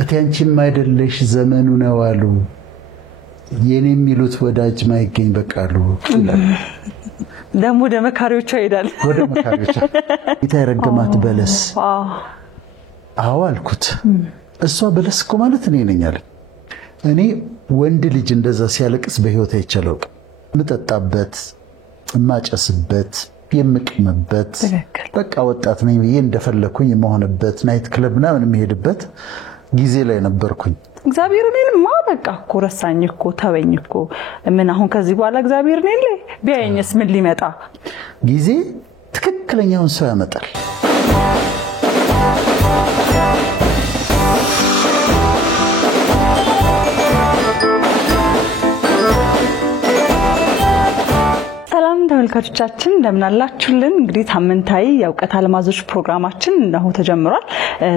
እቴንቺም አይደለሽ ዘመኑ ነው አሉ የኔ የሚሉት ወዳጅ ማይገኝ በቃሉ ይላል ደሞ ደመካሪዎቹ ይሄዳል ወደ መካሪዎቹ ይታረገማት በለስ አዎ አልኩት እሷ በለስ እኮ ማለት እኔ ነኝ አለ እኔ ወንድ ልጅ እንደዛ ሲያለቅስ በህይወት አይቻለው ምጠጣበት ማጨስበት የምቅምበት በቃ ወጣት ነኝ ብዬ እንደፈለኩኝ የመሆንበት ናይት ክለብ ምናምን የሚሄድበት ጊዜ ላይ ነበርኩኝ እግዚአብሔር እኔንማ በቃ እኮ ረሳኝ እኮ ተወኝ እኮ ምን አሁን ከዚህ በኋላ እግዚአብሔር ነኝ ቢያየኝስ ምን ሊመጣ ጊዜ ትክክለኛውን ሰው ያመጣል ተመልካቾቻችን እንደምን አላችሁልን እንግዲህ ሳምንታዊ የእውቀት አልማዞች ፕሮግራማችን ነው ተጀምሯል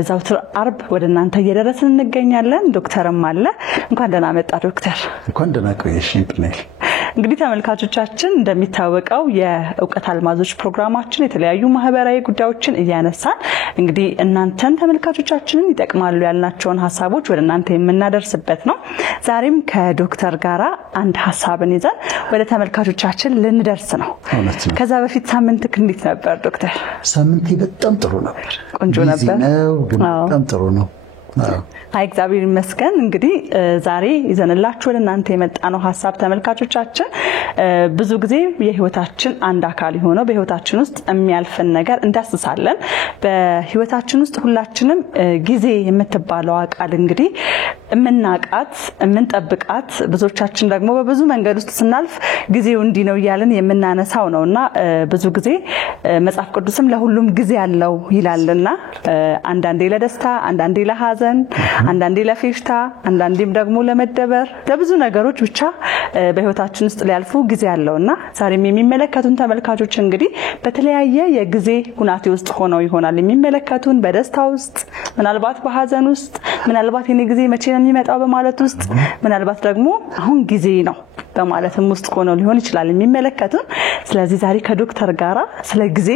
ዘውትር አርብ ወደናንተ እየደረስን እንገኛለን ዶክተርም አለ እንኳን ደህና መጣ ዶክተር እንኳን ደህና ቆየሽኝ ጥኔል እንግዲህ ተመልካቾቻችን እንደሚታወቀው የእውቀት አልማዞች ፕሮግራማችን የተለያዩ ማህበራዊ ጉዳዮችን እያነሳን እንግዲህ እናንተን ተመልካቾቻችንን ይጠቅማሉ ያልናቸውን ሐሳቦች ወደናንተ የምናደርስበት ነው ዛሬም ከዶክተር ጋራ አንድ ሐሳብን ይዘን ወደ ተመልካቾቻችን ልንደርስ ነው ከዛ በፊት ሳምንትክ እንዴት ነበር ዶክተር ሳምንቴ በጣም ጥሩ ነበር ቆንጆ ነበር ነው ግን በጣም ጥሩ ነው አይ እግዚአብሔር ይመስገን እንግዲህ ዛሬ ይዘንላችሁ ለእናንተ የመጣነው ሐሳብ ተመልካቾቻችን ብዙ ጊዜ የህይወታችን አንድ አካል ሆኖ በህይወታችን ውስጥ የሚያልፈን ነገር እንዳስሳለን በህይወታችን ውስጥ ሁላችንም ጊዜ የምትባለው አቃል እንግዲህ እምናቃት እምንጠብቃት ብዙዎቻችን ደግሞ በብዙ መንገድ ውስጥ ስናልፍ ጊዜው እንዲ ነው ይያለን የምናነሳው ነውና ብዙ ጊዜ መጽሐፍ ቅዱስም ለሁሉም ጊዜ ያለው ይላልና አንዳንዴ ለደስታ አንዳንዴ ለሐዘን አንዳንዴ ለፌሽታ አንዳንዴም ደግሞ ለመደበር ለብዙ ነገሮች ብቻ በህይወታችን ውስጥ ሊያልፉ ጊዜ ያለውና ዛሬም የሚመለከቱን ተመልካቾች እንግዲህ በተለያየ የጊዜ ሁናቴ ውስጥ ሆነው ይሆናል የሚመለከቱን በደስታ ውስጥ ምናልባት በሐዘን ውስጥ ምናልባት የኔ ጊዜ መቼ ነው የሚመጣው በማለት ውስጥ ምናልባት ደግሞ አሁን ጊዜ ነው በማለትም ውስጥ ሆነው ሊሆን ይችላል የሚመለከቱን ስለዚህ ዛሬ ከዶክተር ጋራ ስለ ጊዜ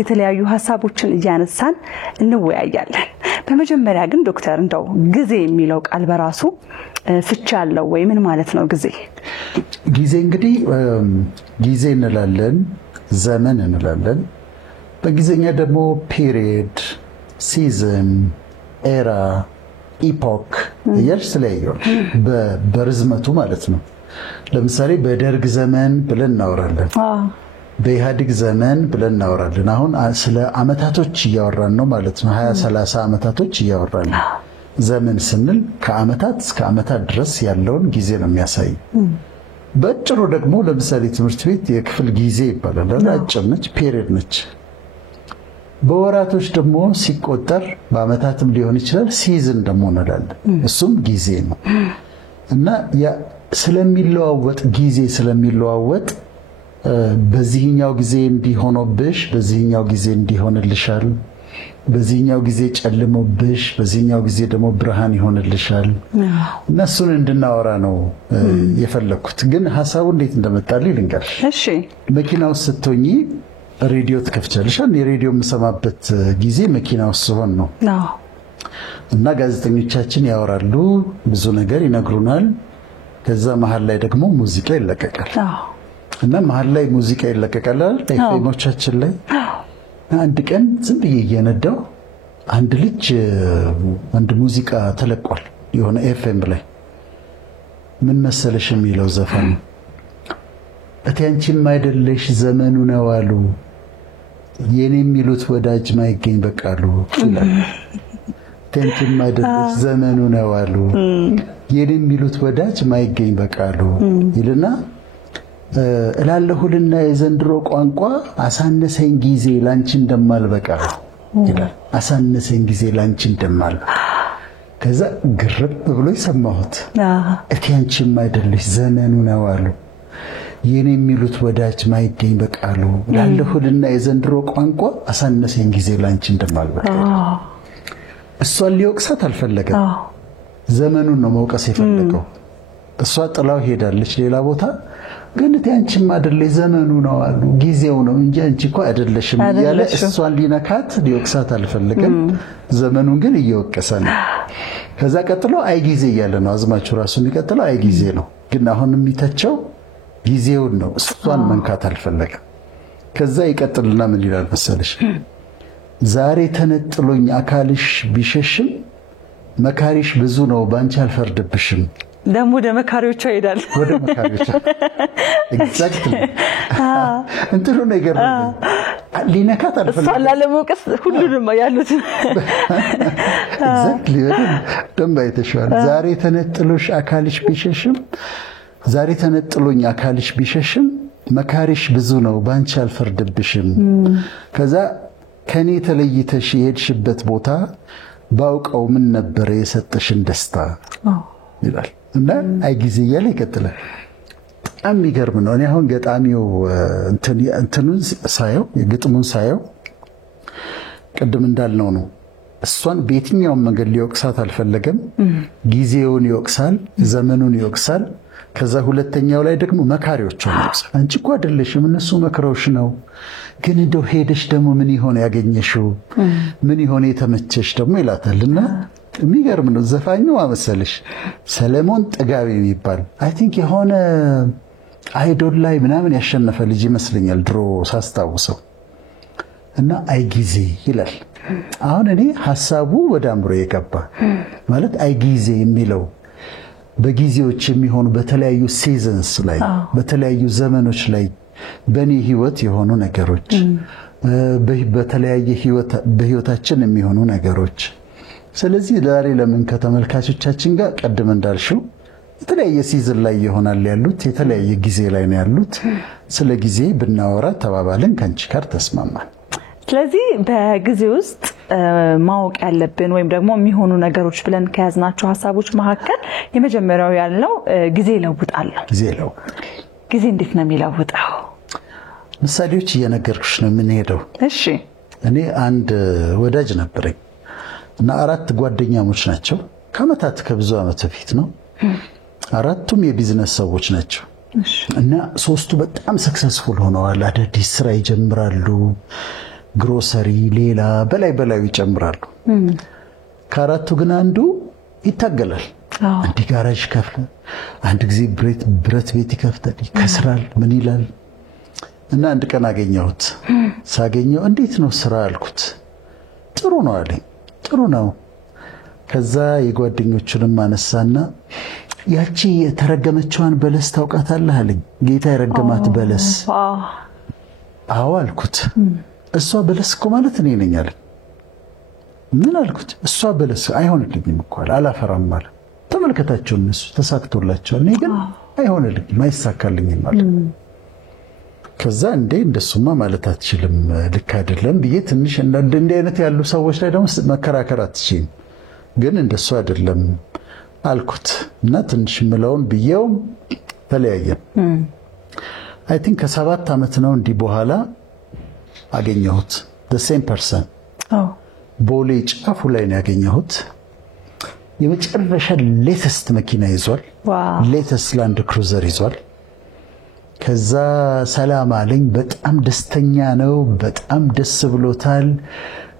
የተለያዩ ሐሳቦችን እያነሳን እንወያያለን በመጀመሪያ ግን ዶክተር እንደው ጊዜ የሚለው ቃል በራሱ ፍቺ አለው ወይ ምን ማለት ነው ጊዜ እንግዲህ ጊዜ እንላለን ዘመን እንላለን በጊዜኛ ደግሞ ፔሪድ ሲዝን ኤራ ኢፖክ ስለያየው በርዝመቱ ማለት ነው ለምሳሌ በደርግ ዘመን ብለን እናወራለን በኢህአዲግ ዘመን ብለን እናወራለን አሁን ስለ አመታቶች እያወራን ነው ማለት ነው 20-30 አመታቶች እያወራን ነው ዘመን ስንል ከአመታት እስከ አመታት ድረስ ያለውን ጊዜ ነው የሚያሳይ በአጭሩ ደግሞ ለምሳሌ ትምህርት ቤት የክፍል ጊዜ ይባላል አጭር ነች ፔሪድ ነች በወራቶች ደግሞ ሲቆጠር በአመታትም ሊሆን ይችላል ሲዝን ደግሞ እንላለን እሱም ጊዜ ነው እና ያ ስለሚለዋወጥ ጊዜ ስለሚለዋወጥ በዚህኛው ጊዜ እንዲሆነብሽ በዚህኛው ጊዜ እንዲሆንልሻል በዚህኛው ጊዜ ጨልሞብሽ በዚህኛው ጊዜ ደግሞ ብርሃን ይሆንልሻል እነሱን እንድናወራ ነው የፈለኩት ግን ሐሳቡ እንዴት እንደመጣልኝ ልንገርሽ እሺ መኪናው ስትሆኚ ሬዲዮ ትከፍቻለሽ የሬዲዮ የምሰማበት ጊዜ መኪናው ሲሆን ነው እና ጋዜጠኞቻችን ያወራሉ ብዙ ነገር ይነግሩናል ከዛ መሃል ላይ ደግሞ ሙዚቃ ይለቀቃል እና መሃል ላይ ሙዚቃ ይለቀቃል ኤፍኤሞቻችን ላይ አንድ ቀን ዝም ብዬ እየነዳው አንድ ልጅ አንድ ሙዚቃ ተለቋል የሆነ ኤፍኤም ላይ ምን መሰለሽ የሚለው ዘፈን እቴንቺም አይደለሽ ዘመኑ ነው አሉ የኔ የሚሉት ወዳጅ ማይገኝ በቃሉ ይላል እቴንቺም አይደለሽ ዘመኑ ነው አሉ የኔ የሚሉት ወዳጅ ማይገኝ በቃሉ ይልና እላለሁልና የዘንድሮ ቋንቋ አሳነሰኝ ጊዜ ላንቺ እንደማልበቃ ይላል አሳነሰኝ ጊዜ ላንቺ እንደማልበቃ ከዛ ግርብ ብሎ ይሰማሁት እቴንቺም አይደለሽ ዘመኑ ነው አሉ የኔ የሚሉት ወዳጅ ማይገኝ በቃሉ እላለሁልና የዘንድሮ ቋንቋ አሳነሰኝ ጊዜ ላንቺ እንደማልበቃ እሷን ሊወቅሳት አልፈለገም ዘመኑን ነው መውቀስ የፈለገው እሷ ጥላው ሄዳለች ሌላ ቦታ ግን እቴንቺም አይደለሽ ዘመኑ ነው አሉ ጊዜው ነው እንጂ አንቺ እኮ አይደለሽም ያለ እሷን ሊነካት ሊወቅሳት አልፈለገም ዘመኑን ግን እየወቀሰ ነው ከዛ ቀጥሎ አይ ጊዜ እያለ ነው አዝማቹ ራሱ የሚቀጥለው አይ ጊዜ ነው። ግን አሁን የሚተቸው ጊዜውን ነው። እሷን መንካት አልፈለገም። ከዛ ይቀጥልና ምን ይላል መሰለሽ? ዛሬ ተነጥሎኝ አካልሽ ቢሸሽም መካሪሽ ብዙ ነው ባንቺ አልፈርድብሽም። ደግሞ ወደ መካሪዎቿ ይሄዳል። ወደ መካሪዎቿ ኤግዛክትሊ እንትኑ ነገር ሊነካት አልፈለገም። እሷን ላለመውቀስ ሁሉንም ያሉት ኤግዛክትሊ ደም ባይተሻል። ዛሬ ተነጥሎሽ አካልሽ ቢሸሽም ዛሬ ተነጥሎኝ አካልሽ ቢሸሽም መካሪሽ ብዙ ነው ባንቺ አልፈርድብሽም። ከዛ ከኔ ተለይተሽ የሄድሽበት ቦታ ባውቀው ምን ነበር የሰጠሽን ደስታ ይላል እና አይ ጊዜ እያለ ይቀጥላል። በጣም የሚገርም ነው። እኔ አሁን ገጣሚው እንትኑን ሳየው የግጥሙን ሳየው ቅድም እንዳልነው ነው። እሷን በየትኛውም መንገድ ሊወቅሳት አልፈለገም። ጊዜውን ይወቅሳል፣ ዘመኑን ይወቅሳል። ከዛ ሁለተኛው ላይ ደግሞ መካሪዎቿን ይወቅሳል። አንቺ እኮ አይደለሽም እነሱ መክረውሽ ነው፣ ግን እንደው ሄደሽ ደግሞ ምን ይሆን ያገኘሽው፣ ምን ይሆን የተመቸሽ ደግሞ ይላታልና የሚገርም ነው። ዘፋኙ መሰለሽ ሰለሞን ጥጋቤ የሚባል አይ ቲንክ የሆነ አይዶል ላይ ምናምን ያሸነፈ ልጅ ይመስለኛል ድሮ ሳስታውሰው። እና አይ ጊዜ ይላል። አሁን እኔ ሐሳቡ ወደ አእምሮ የገባ ማለት አይ ጊዜ የሚለው በጊዜዎች የሚሆኑ በተለያዩ ሲዝንስ ላይ በተለያዩ ዘመኖች ላይ በኔ ህይወት የሆኑ ነገሮች በተለያየ በህይወታችን የሚሆኑ ነገሮች። ስለዚህ ዛሬ ለምን ከተመልካቾቻችን ጋር ቀደም እንዳልሽው የተለያየ ሲዝን ላይ ይሆናል ያሉት የተለያየ ጊዜ ላይ ነው ያሉት። ስለ ጊዜ ብናወራ ተባባልን፣ ከአንቺ ጋር ተስማማን። ስለዚህ በጊዜ ውስጥ ማወቅ ያለብን ወይም ደግሞ የሚሆኑ ነገሮች ብለን ከያዝናቸው ሐሳቦች መካከል የመጀመሪያው ያለው ጊዜ ይለውጣል። ጊዜ እንዴት ነው የሚለውጠው? ምሳሌዎች እየነገርኩሽ ነው የምንሄደው። እሺ። እኔ አንድ ወዳጅ ነበረኝ እና 4 ጓደኛሞች ናቸው። ከብዙ ዓመት በፊት ነው። 4ቱም የቢዝነስ ሰዎች ናቸው እና 3ቱ በጣም ሰክሰስፉል ሆነዋል። አዳዲስ ስራ ይጀምራሉ። ግሮሰሪ ሌላ በላይ ይጨምራሉ። ከ4ቱ ግን አንዱ ይታገላል። አንድ ጋራጅ ከፍለ አንድ ጊዜ ብረት ቤት ይከፍታል፣ ይከስራል፣ ምን ይላል። እና አንድ ቀን አገኘሁት። ሳገኘው እንዴት ነው ስራ አልኩት። ጥሩ ነው አለኝ። ጥሩ ነው። ከዛ የጓደኞቹንም አነሳና ያቺ የተረገመችዋን በለስ ታውቃታለህ አለኝ። ጌታ የረገማት በለስ። አዎ አልኩት። እሷ በለስ እኮ ማለት እኔ ነኝ አለኝ። ምን አልኩት? እሷ በለስ አይሆንልኝም እኮ አላፈራም ማለት። ተመልከታቸው እነሱ ተሳክቶላቸዋል፣ እኔ ግን አይሆንልኝም አይሳካልኝም ማለት። ከዛ እንደሱማ ማለት አትችልም፣ ልክ አይደለም ብዬ ትንሽ እንደ አይነት ያሉ ሰዎች ላይ ደግሞ መከራከር አትችይም፣ ግን እንደሱ አይደለም አልኩት እና ትንሽ ምለውን ብዬው ተለያየን። አይ ቲንክ ከ7 ዓመት ነው እንዲህ በኋላ አገኘሁት። the same person ቦሌ ጫፉ ላይ ነው ያገኘሁት። የመጨረሻ ሌተስት መኪና ይዟል። ሌተስት ላንድ ክሩዘር ይዟል። ከዛ ሰላም አለኝ። በጣም ደስተኛ ነው። በጣም ደስ ብሎታል።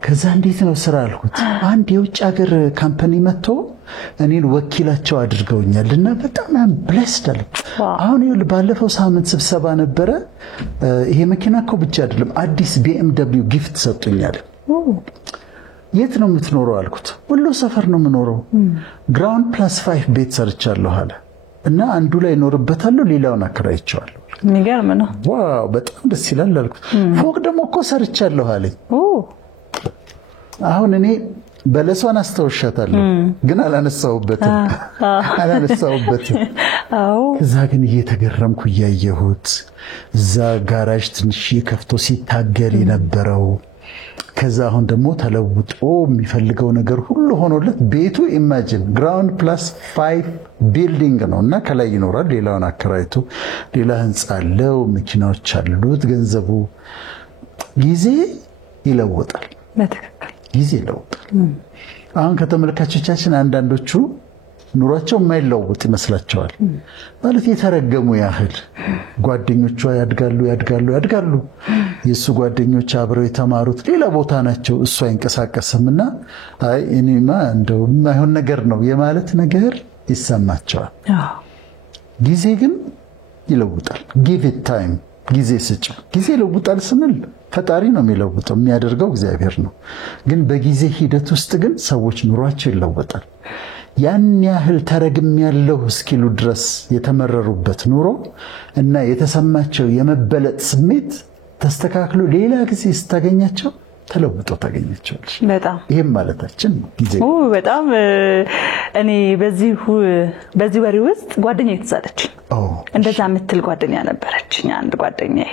ከዛ እንዴት ነው ስራ አልኩት። አንድ የውጭ ሀገር ካምፓኒ መጥቶ እኔን ወኪላቸው አድርገውኛልና በጣም ብሌስድ አለ። አሁን ይኸውልህ ባለፈው ሳምንት ስብሰባ ነበረ። ይሄ መኪና እኮ ብቻ አይደለም አዲስ BMW ጊፍት ሰጡኛል። የት ነው የምትኖረው አልኩት። ወሎ ሰፈር ነው የምኖረው። ግራውንድ +5 ቤት ሰርቻለሁ አለ እና አንዱ ላይ እኖርበታለሁ፣ ሌላውን አከራይቼዋለሁ። የሚገርም ነው። ዋው በጣም ደስ ይላል አልኩት። ፎቅ ደግሞ እኮ ሰርቻለሁ አለኝ። አሁን እኔ በለሷን አስተውሻታለሁ ግን አላነሳውበትም። ከዛ ግን እየተገረምኩ እያየሁት እዛ ጋራጅ ትንሽ ከፍቶ ሲታገል የነበረው ከዛ አሁን ደግሞ ተለውጦ የሚፈልገው ነገር ሁሉ ሆኖለት ቤቱ ኢማጂን ግራውንድ +5 ቢልዲንግ ነው እና ከላይ ይኖራል። ሌላውን አከራይቶ ሌላ ህንጻ አለው፣ መኪናዎች አሉት፣ ገንዘቡ። ጊዜ ይለውጣል። በትክክል ጊዜ ይለውጣል። አሁን ከተመልካቾቻችን አንዳንዶቹ ኑሯቸው የማይለውጥ ይመስላቸዋል። ማለት የተረገሙ ያህል ጓደኞቿ ያድጋሉ፣ የእሱ ጓደኞች አብረው የተማሩት ሌላ ቦታ ናቸው፣ እሱ አይንቀሳቀስምና አይ እኔማ እንደው የማይሆን ነገር ነው የማለት ነገር ይሰማቸዋል። ጊዜ ግን ይለውጣል። ጊቭ ኢት ታይም፣ ጊዜ ስጭው። ጊዜ ይለውጣል ስንል ፈጣሪ ነው የሚለውጠው፣ የሚያደርገው እግዚአብሔር ነው። ግን በጊዜ ሂደት ውስጥ ግን ሰዎች ኑሯቸው ይለወጣል። ያን ያህል ተረግም ያለው እስኪሉ ድረስ የተመረሩበት ኑሮ እና የተሰማቸው የመበለጥ ስሜት ተስተካክሎ ሌላ ጊዜ ስታገኛቸው ተለውጦ ታገኛቸዋለሽ። በጣም ይሄም ማለታችን ነው ጊዜ። በጣም እኔ በዚህ ወሬ ውስጥ ጓደኛዬ ተዛለች። እንደዛ የምትል ጓደኛ ነበረችኝ። አንድ ጓደኛዬ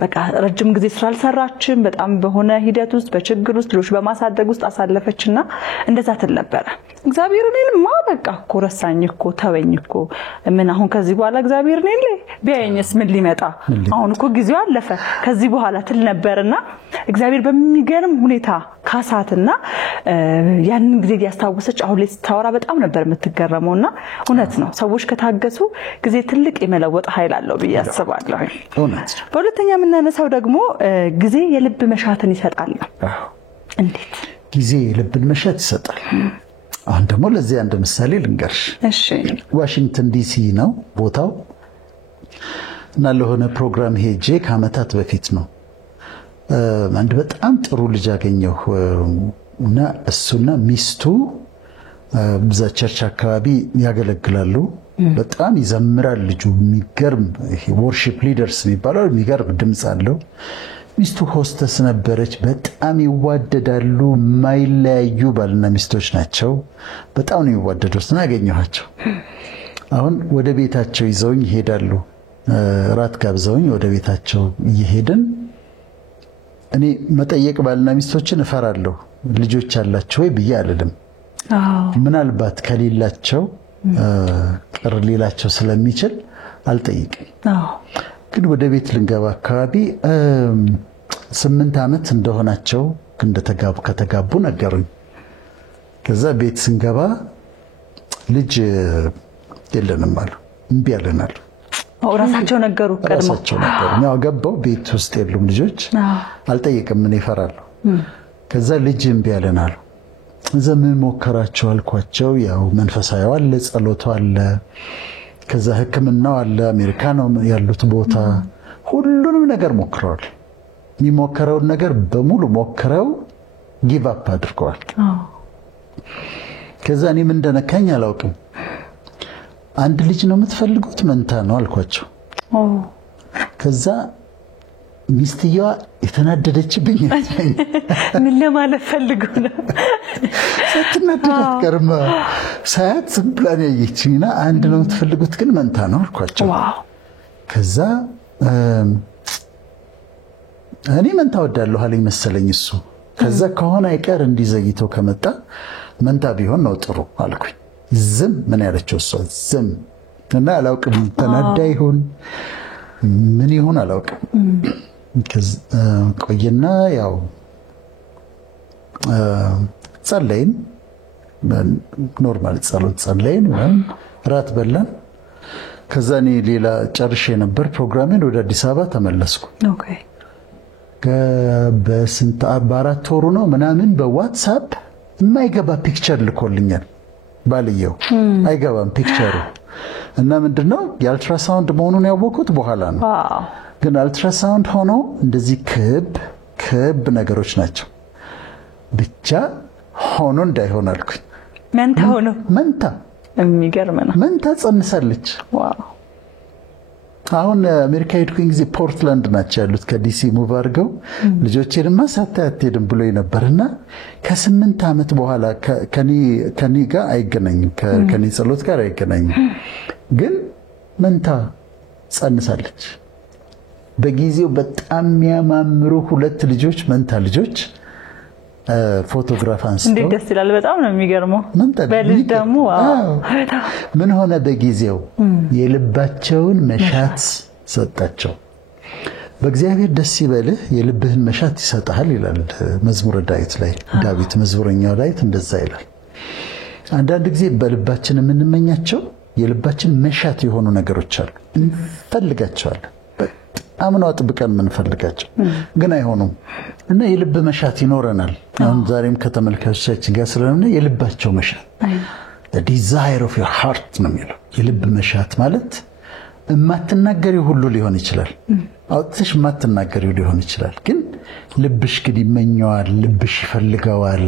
በቃ ረጅም ጊዜ ስራ አልሰራችም። በጣም በሆነ ሂደት ውስጥ በችግር ውስጥ ልጆች በማሳደግ ውስጥ አሳለፈችና እንደዛ ትል ነበረ። እግዚአብሔር እኔንማ በቃ እኮ ረሳኝ እኮ ተወኝ እኮ ምን አሁን ከዚህ በኋላ እግዚአብሔር እኔን ቢያየኝስ ምን ሊመጣ አሁን እኮ ጊዜው አለፈ ከዚህ በኋላ ትል ነበርና እግዚአብሔር በሚገርም ሁኔታ ካሳትና ያንን ጊዜ ያስታወሰች አሁን ላይ ስታወራ በጣም ነበር የምትገረመውና እውነት ነው ሰዎች ከታገሱ ጊዜ ትልቅ የመለወጥ ኃይል አለው ብዬ አስባለሁ። በሁለተኛ የምናነሳው ደግሞ ጊዜ የልብ መሻትን ይሰጣል። እንዴት ጊዜ የልብን መሻት ይሰጣል? አሁን ደግሞ ለዚህ አንድ ምሳሌ ልንገርሽ። እሺ ዋሽንግተን ዲሲ ነው ቦታው እና ለሆነ ፕሮግራም ሄጄ ከዓመታት በፊት ነው አንድ በጣም ጥሩ ልጅ አገኘሁ እና እሱና ሚስቱ በዛ ቸርች አካባቢ ያገለግላሉ። በጣም ይዘምራል ልጁ። የሚገርም ወርሺፕ ሊደርስ የሚባለው የሚገርም ድምጽ አለው። ሚስቱ ሆስተስ ነበረች። በጣም ይዋደዳሉ። የማይለያዩ ባልና ሚስቶች ናቸው። በጣም ነው የሚዋደዱት እና አገኘኋቸው። አሁን ወደ ቤታቸው ይዘውኝ ይሄዳሉ። ራት ጋብዘውኝ ወደ ቤታቸው እየሄድን እኔ መጠየቅ ባልና ሚስቶችን እፈራለሁ። ልጆች አላቸው ወይ ብዬ አልልም። ምናልባት ከሌላቸው ቅር ሊላቸው ስለሚችል አልጠይቅም። ግን ወደ ቤት ልንገባ አካባቢ 8 ዓመት እንደሆናቸው ከተጋቡ ነገሩኝ። ከዛ ቤት ስንገባ ልጅ የለንም አሉ። እምቢ አለናል። ራሳቸው ነገሩ ቀድሞ ነው ገባው። ቤት ውስጥ የሉም ልጆች። አልጠይቅም ምን ይፈራሉ። ከዛ ልጅ እምቢ አለናል። ዘመን ሞከራቸው አልኳቸው። ያው መንፈሳዊው አለ፣ ጸሎቱ አለ፣ ከዛ ሕክምናው አለ። አሜሪካ ነው ያሉት ቦታ። ሁሉንም ነገር ሞክረዋል። የሚሞከረውን ነገር በሙሉ ሞክረው ጊቭ አፕ አድርገዋል። ከዛ እኔ ምን እንደነካኝ አላውቅም። አንድ ልጅ ነው የምትፈልጉት? መንታ ነው አልኳቸው። ከዛ ሚስትየዋ የተናደደችብኝ ምን ለማለት ፈልገው ነው? ስትናደድ ቀርማ ሳያት ዝም ብላ ነው ያየችኝና አንድ ነው የምትፈልጉት ግን መንታ ነው አልኳቸው። ከዛ እኔ መንታ ወዳለሁ አለኝ መሰለኝ እሱ። ከዛ ከሆነ አይቀር እንዲዘይተው ከመጣ መንታ ቢሆን ነው ጥሩ አልኩኝ። ዝም ምን ያለችው እሷ ዝም እና አላውቅም። ተናዳ ይሁን ምን ይሁን አላውቅም። ቆየና ያው ጸለይን፣ ኖርማል ጸሎት ጸለይን፣ ራት በላን። ከዛ እኔ ሌላ ጨርሼ ነበር ፕሮግራሜን። ወደ አዲስ አበባ ተመለስኩ። በስንት 4 ወሩ ነው ምናምን በዋትስአፕ የማይገባ ፒክቸር ልኮልኛል። ባልየው አይገባም ፒክቸሩ እና ምንድነው የአልትራሳውንድ መሆኑን ያወቁት በኋላ ነው። ግን አልትራሳውንድ ሆኖ እንደዚህ ክብ ነገሮች ናቸው። ብቻ ሆኖ እንዳይሆን አልኩኝ። መንታ ሆኖ መንታ የሚገርም ነው። መንታ ጸንሳለች። ዋው! አሁን አሜሪካ ሄድኩኝ ጊዜ ፖርትላንድ ናቸው ያሉት። ከዲሲ ሙቭ አድርገው ልጆቼንማ ሳታያትሄድም ብሎኝ ነበርና ከ8 ዓመት በኋላ ከኔ ጋር አይገናኝም፣ ከኔ ጸሎት ጋር አይገናኝም። ግን መንታ ጸንሳለች። በጊዜው በጣም የሚያማምሩ 2 ልጆች መንታ ልጆች ፎቶግራፍ አንስተው እንዴት ደስ ይላል። በጣም ነው የሚገርመው። በልጅ ደግሞ ምን ሆነ በጊዜው የልባቸውን መሻት ሰጣቸው። በእግዚአብሔር ደስ ይበልህ የልብህን መሻት ይሰጣል ይላል መዝሙረ ዳዊት ላይ። ዳዊት መዝሙረኛው ዳዊት እንደዛ ይላል። አንዳንድ ጊዜ በልባችን የምንመኛቸው የልባችን መሻት የሆኑ ነገሮች አሉ፣ እንፈልጋቸዋለን በጣም ነው አጥብቀን የምንፈልጋቸው ግን አይሆኑም እና የልብ መሻት ይኖረናል አሁን ዛሬም ከተመልካቾቻችን ጋር ስለሆነ የልባቸው መሻት the desire of your heart ነው የሚለው የልብ መሻት ማለት የማትናገሪው ሁሉ ሊሆን ይችላል አውጥተሽ የማትናገሪው ሊሆን ይችላል ግን ልብሽ ግን ይመኘዋል ልብሽ ይፈልገዋል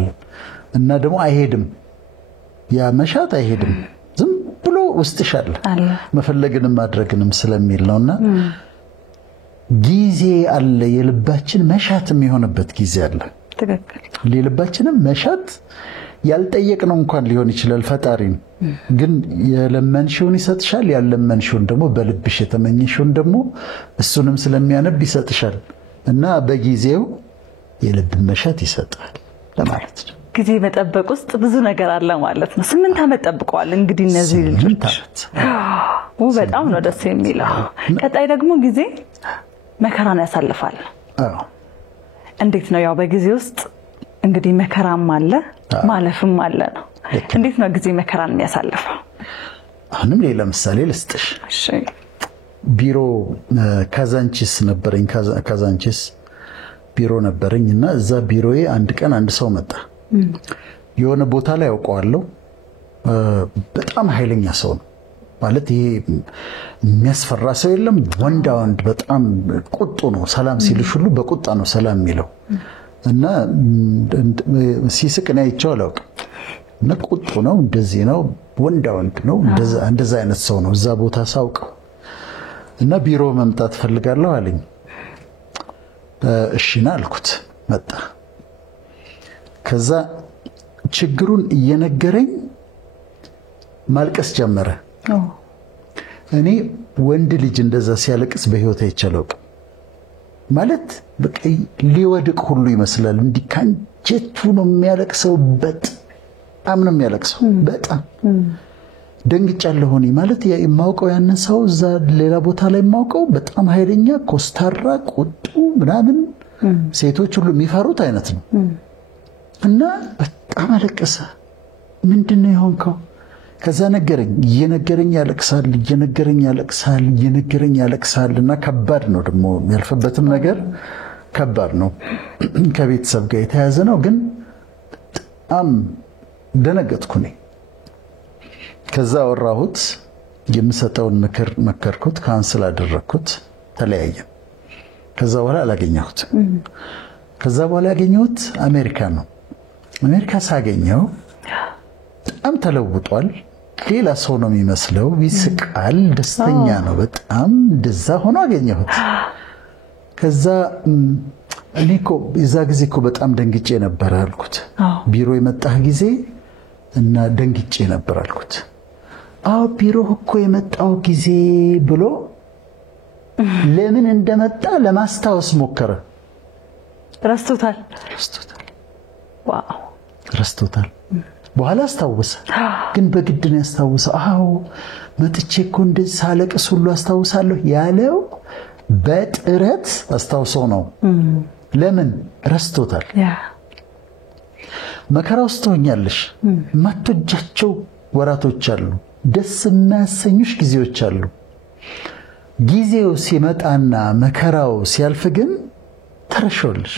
እና ደግሞ አይሄድም ያ መሻት አይሄድም ዝም ብሎ ውስጥሽ አለ መፈለግንም ማድረግንም ስለሚል ነውና ጊዜ አለ የልባችን መሻት የሚሆንበት ጊዜ አለ ትክክል የልባችንም መሻት ያልጠየቅነው እንኳን ሊሆን ይችላል ፈጣሪን ግን የለመንሽውን ይሰጥሻል ያለመንሽውን ደግሞ በልብሽ የተመኘሽውን ደግሞ እሱንም ስለሚያነብ ይሰጥሻል እና በጊዜው የልብ መሻት ይሰጣል ለማለት ነው ጊዜ መጠበቅ ውስጥ ብዙ ነገር አለ ማለት ነው 8 አመት ጠብቀዋል እንግዲህ እነዚህ ልጆች በጣም ነው ደስ የሚለው ቀጣይ ደግሞ ጊዜ መከራን ያሳልፋል እንዴት ነው ያው በጊዜ ውስጥ እንግዲህ መከራም አለ ማለፍም አለ ነው እንዴት ነው ጊዜ መከራን የሚያሳልፈው አሁንም ሌላ ምሳሌ ልስጥሽ እሺ ቢሮ ካዛንቺስ ነበረኝ ካዛንቺስ ቢሮ ነበረኝና እዛ ቢሮዬ አንድ ቀን አንድ ሰው መጣ የሆነ ቦታ ላይ ያውቀዋለሁ በጣም ኃይለኛ ሰው ነው ማለት ይሄ የሚያስፈራ ሰው የለም ወንዳ ወንድ በጣም ቁጡ ነው ሰላም ሲልሽ ሁሉ በቁጣ ነው ሰላም የሚለው እና ሲስቅ ነው አይቻለው እና ቁጡ ነው እንደዚህ ነው ወንዳ ወንድ ነው እንደዛ አይነት ሰው ነው እዛ ቦታ ሳውቀው እና ቢሮ መምጣት ፈልጋለሁ አለኝ እሺና አልኩት መጣ ከዛ ችግሩን እየነገረኝ ማልቀስ ጀመረ እኔ ወንድ ልጅ እንደዛ ሲያለቅስ በህይወት አይቻለው ማለት በቃ ሊወድቅ ሁሉ ይመስላል እንዲካንጀቱ ነው የሚያለቅሰው በጣም ነው የሚያለቅሰው በጣም ደንግጫለሁ እኔ ማለት የማውቀው ያንን ሰው እዛ ሌላ ቦታ ላይ የማውቀው በጣም ኃይለኛ ኮስታራ ቁጡ ምናምን ሴቶች ሁሉ የሚፈሩት አይነት ነው እና በጣም አለቀሰ ምንድነው የሆንከው ከዛ ነገረኝ እየነገረኝ ያለቅሳል እና ከባድ ነው ደግሞ ያልፈበትም ነገር ከባድ ነው ከቤተሰብ ጋር የተያዘ ነው ግን በጣም ደነገጥኩ ነኝ ከዛ ወራሁት የምሰጠውን ምክር መከርኩት ካንስል አደረኩት ተለያየ ከዛ በኋላ አላገኘሁት ከዛ በኋላ ያገኘሁት አሜሪካ ነው አሜሪካ ሳገኘው በጣም ተለውጧል ሌላ ሰው ነው የሚመስለው ይስቃል ደስተኛ ነው በጣም እንደዛ ሆኖ አገኘሁት ከዛ እኔኮ እዛ ጊዜ እኮ በጣም ደንግጬ ነበር አልኩት ቢሮ የመጣህ ጊዜ እና ደንግጬ ነበር አልኩት ቢሮ እኮ የመጣው ጊዜ ብሎ ለምን እንደመጣ ለማስታወስ ሞከረ ረስቶታል ዋው ረስቶታል በኋላ አስታወሰ ግን በግድ ነው ያስታወሰው መጥቼ እኮ እንደዚህ ሳለቅስ ሁሉ አስታውሳለሁ ያለው በጥረት አስታውሶ ነው ለምን ረስቶታል መከራ ውስጥ ሆኛለሽ ማትወጃቸው ወራቶች አሉ ደስ የሚያሰኙሽ ጊዜዎች አሉ ጊዜው ሲመጣና መከራው ሲያልፍ ግን ተረሾልሽ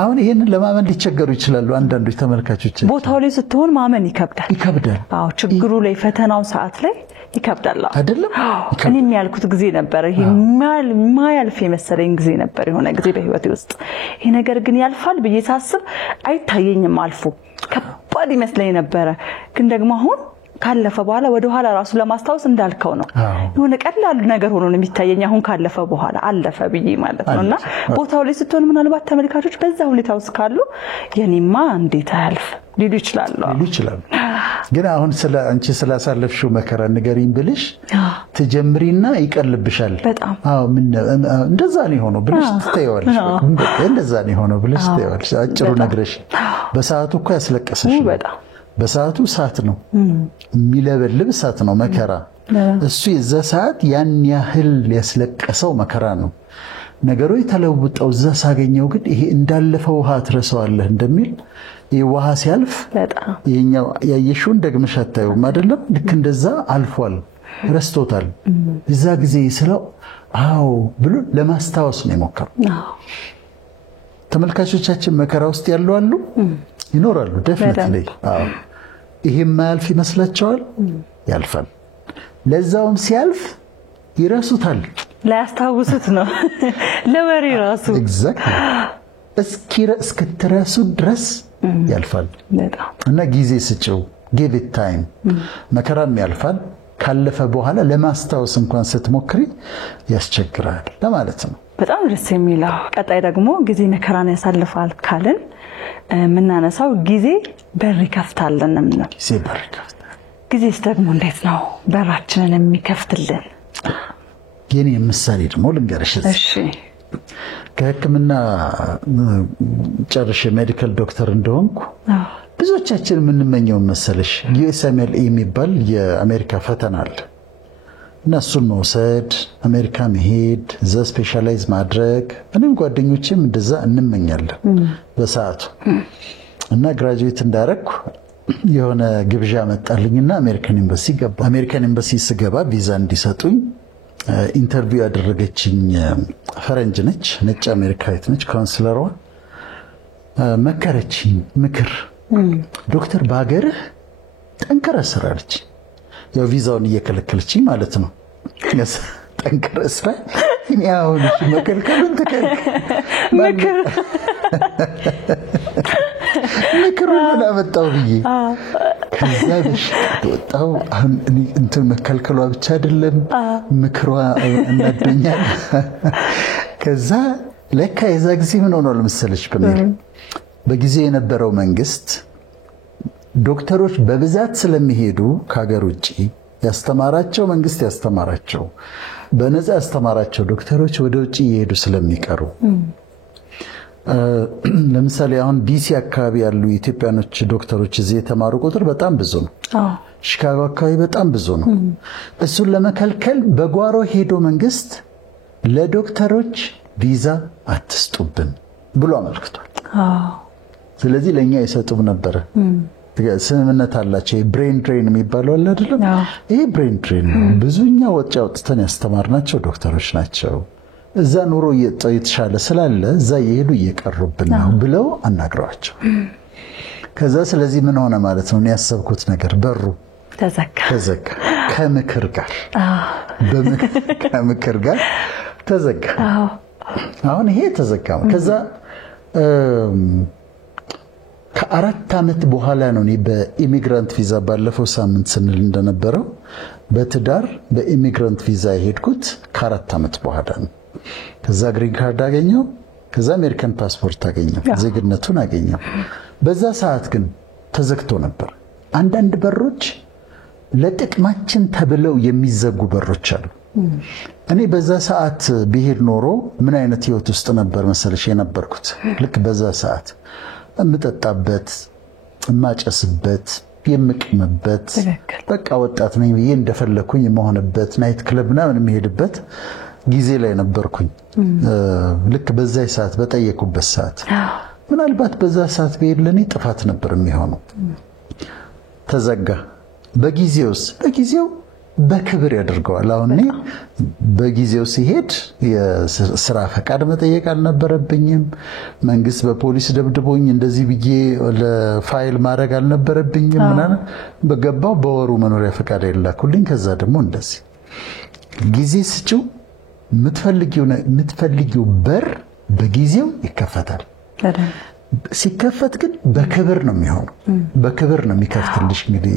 አሁን ይሄንን ለማመን ሊቸገሩ ይችላሉ አንዳንዶች ተመልካቾች ቦታው ላይ ስትሆን ማመን ይከብዳል ችግሩ ላይ ፈተናው ሰዓት ላይ ይከብዳል አይደለም እኔም ያልኩት ጊዜ ነበር ይሄ ማያልፍ የመሰለኝ ጊዜ ነበር የሆነ ጊዜ በህይወቴ ውስጥ ይሄ ነገር ግን ያልፋል ብዬ ሳስብ አይታየኝም አልፎ ከባድ ይመስለኝ ነበር ግን ደግሞ አሁን ካለፈ በኋላ ወደ ኋላ ራሱ ለማስታወስ እንዳልከው ነው የሆነ ቀላል ነገር ሆኖ ነው የሚታየኝ አሁን ካለፈ በኋላ አለፈ ብዬ ማለት ነውና ቦታው ላይ ስትሆን ምናልባት ተመልካቾች በዛ ሁኔታ ውስጥ ካሉ የኔማ እንዴት አያልፍ ሊሉ ይችላሉ ግን አሁን አንቺ ስላሳለፍሽው መከራ ንገሪኝ ብልሽ ተጀምሪና ይቀልብሻል ምን እንደዛ ነው ሆኖ ብልሽ ትተይዋለሽ እንደዛ ነው ሆኖ ብልሽ ትተይዋለሽ አጭሩ ነግረሽ በሰዓቱ እኮ ያስለቀሰሽ በሰዓቱ ሰዓት ነው የሚለበልብ ሰዓት ነው መከራ እሱ የዛ ሰዓት ያን ያህል ያስለቀሰው መከራ ነው ነገሮች ተለውጠው እዛ ሳገኘው ግን ይሄ እንዳለፈው ውሃ ትረሳዋለህ እንደሚል ይዋሃ ሲያልፍ ይሄኛው ያየሽውን ደግመሽ አታዩም አይደለም ልክ እንደዛ አልፏል ረስቶታል። እዛ ጊዜ ስለው አዎ ብሎ ለማስታወስ ነው የሞከረው። ተመልካቾቻችን መከራ ውስጥ ያሉ አሉ ይኖራሉ። ዴፊኒትሊ ይሄ የማያልፍ ይመስላቸዋል፣ ያልፋል። ለዛውም ሲያልፍ ይረሱታል። ላያስታውሱት ነው ለወሬ ራሱ እስክትረሱ ድረስ ያልፋል። እና ጊዜ ስጭው፣ ጊቭ ኢት ታይም። መከራም ያልፋል። ካለፈ በኋላ ለማስታወስ እንኳን ስትሞክሪ ያስቸግራል ለማለት ነው። በጣም ደስ የሚለው ቀጣይ ደግሞ ጊዜ መከራን ያሳልፋል ካልን ምናነሳው ጊዜ በር ይከፍታልን ነው። ጊዜ በር ይከፍታል። ጊዜስ ደግሞ እንዴት ነው በራችንን የሚከፍትልን? የኔ ምሳሌ ደግሞ ልንገርሽ። እሺ ከሕክምና ጨርሼ ሜዲካል ዶክተር እንደሆንኩ ብዙዎቻችን የምንመኘው መሰለሽ USMLE የሚባል የአሜሪካ ፈተና አለ እና እሱን መውሰድ፣ አሜሪካ መሄድ፣ እዛ ስፔሻላይዝ ማድረግ። እኔም ጓደኞቼም እንደዛ እንመኛለን በሰዓቱ። እና ግራጁዌት እንዳረኩ የሆነ ግብዣ መጣልኝና አሜሪካን ኤምባሲ ገባ። አሜሪካን ኤምባሲ ስገባ ቪዛ እንዲሰጡኝ ኢንተርቪው ያደረገችኝ ፈረንጅ ነች፣ ነጭ አሜሪካዊት ነች። ካውንስለሯ መከረችኝ ምክር። ዶክተር በሀገርህ ጠንክረህ ስራ አለች። ያው ቪዛውን እየከለከለችኝ ማለት ነው። ጠንክረህ ስራ። እኔ አሁን መከልከሉን ምክሩን ምን አመጣው ብዬ ከዛ በሽታ ወጣው። አሁን እንትን መከልከሏ ብቻ አይደለም ምክሯ እናደኛል። ከዛ ለካ የዛ ጊዜ ምን ሆኖ ለምሳሌሽ በጊዜ የነበረው መንግስት ዶክተሮች በብዛት ስለሚሄዱ ከሀገር ውጪ ያስተማራቸው መንግስት ያስተማራቸው በነፃ ያስተማራቸው ዶክተሮች ወደ ውጪ እየሄዱ ስለሚቀሩ ለምሳሌ አሁን ዲሲ አካባቢ ያሉ ኢትዮጵያኖች ዶክተሮች እዚህ የተማሩ ቁጥር በጣም ብዙ ነው። ሺካጎ አካባቢ በጣም ብዙ ነው። እሱን ለመከልከል በጓሮ ሄዶ መንግስት ለዶክተሮች ቪዛ አትስጡብን ብሎ አመልክቷል። ስለዚህ ለኛ ይሰጡም ነበር። ስምምነት አላቸው። ብሬን ድሬን የሚባለው አለ አይደለም? ይሄ ብሬን ድሬን ነው። ብዙኛ ወጪ አውጥተን ያስተማርናቸው ዶክተሮች ናቸው። እዛ ኑሮ የተሻለ ስላለ እዛ እየሄዱ እየቀሩብን ነው ብለው አናግረዋቸው። ከዛ ስለዚህ ምን ሆነ ማለት ነው? ያሰብኩት ነገር በሩ ተዘጋ። ከምክር ጋር ተዘጋ። አሁን ይሄ ተዘጋ። ከዛ ከ4 ዓመት በኋላ ነው እኔ በኢሚግራንት ቪዛ ባለፈው ሳምንት ስንል እንደነበረው በትዳር በኢሚግራንት ቪዛ የሄድኩት ከ4 ዓመት በኋላ ነው። ከዛ ግሪን ካርድ አገኘው። ከዛ አሜሪካን ፓስፖርት አገኘው፣ ዜግነቱን አገኘው። በዛ ሰዓት ግን ተዘግቶ ነበር። አንዳንድ በሮች ለጥቅማችን ተብለው የሚዘጉ በሮች አሉ። እኔ በዛ ሰዓት ቢሄድ ኖሮ ምን አይነት ህይወት ውስጥ ነበር መሰለሽ የነበርኩት? ልክ በዛ ሰዓት የምጠጣበት፣ የማጨስበት፣ የምቅምበት በቃ ወጣት ነኝ ብዬ እንደፈለኩኝ የመሆንበት ናይት ክለብ ምናምን የሚሄድበት ጊዜ ላይ ነበርኩኝ። ልክ በዛ ሰዓት በጠየቁበት ሰዓት ምናልባት በዛ ሰዓት ብሄድ ለኔ ጥፋት ነበር የሚሆነው። ተዘጋ። በጊዜው በክብር ያደርገዋል። አሁን እኔ በጊዜው ሲሄድ የሥራ ፈቃድ መጠየቅ አልነበረብኝም። መንግስት በፖሊስ ደብድቦኝ እንደዚህ ብዬ ለፋይል ማድረግ አልነበረብኝም። ምናምን በገባው በወሩ መኖሪያ ፈቃድ ያላኩልኝ። ከዛ ደግሞ እንደዚህ ጊዜ ስጪው። የምትፈልጊው በር በጊዜው ይከፈታል። ሲከፈት ግን በክብር ነው የሚሆነው። በክብር ነው የሚከፍትልሽ እንግዲህ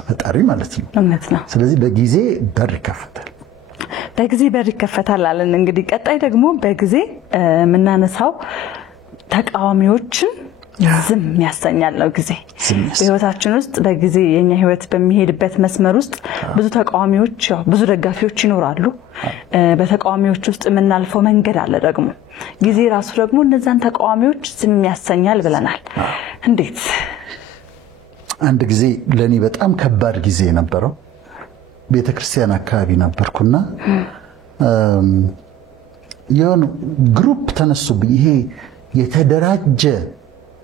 ፈጣሪ ማለት ነው። ስለዚህ በጊዜ በር ይከፈታል። በጊዜ በር ይከፈታል አለን። እንግዲህ ቀጣይ ደግሞ በጊዜ የምናነሳው ተቃዋሚዎችን ዝም ያሰኛል ነው። ጊዜ በህይወታችን ውስጥ በጊዜ የኛ ህይወት በሚሄድበት መስመር ውስጥ ብዙ ተቃዋሚዎች፣ ብዙ ደጋፊዎች ይኖራሉ። በተቃዋሚዎች ውስጥ የምናልፈው መንገድ አለ። ደግሞ ጊዜ ራሱ ደግሞ እነዛን ተቃዋሚዎች ዝም ያሰኛል ብለናል። እንዴት? አንድ ጊዜ ለኔ በጣም ከባድ ጊዜ ነበረው። ቤተክርስቲያን አካባቢ ነበርኩና የሆነ ግሩፕ ተነሱብኝ። ይሄ የተደራጀ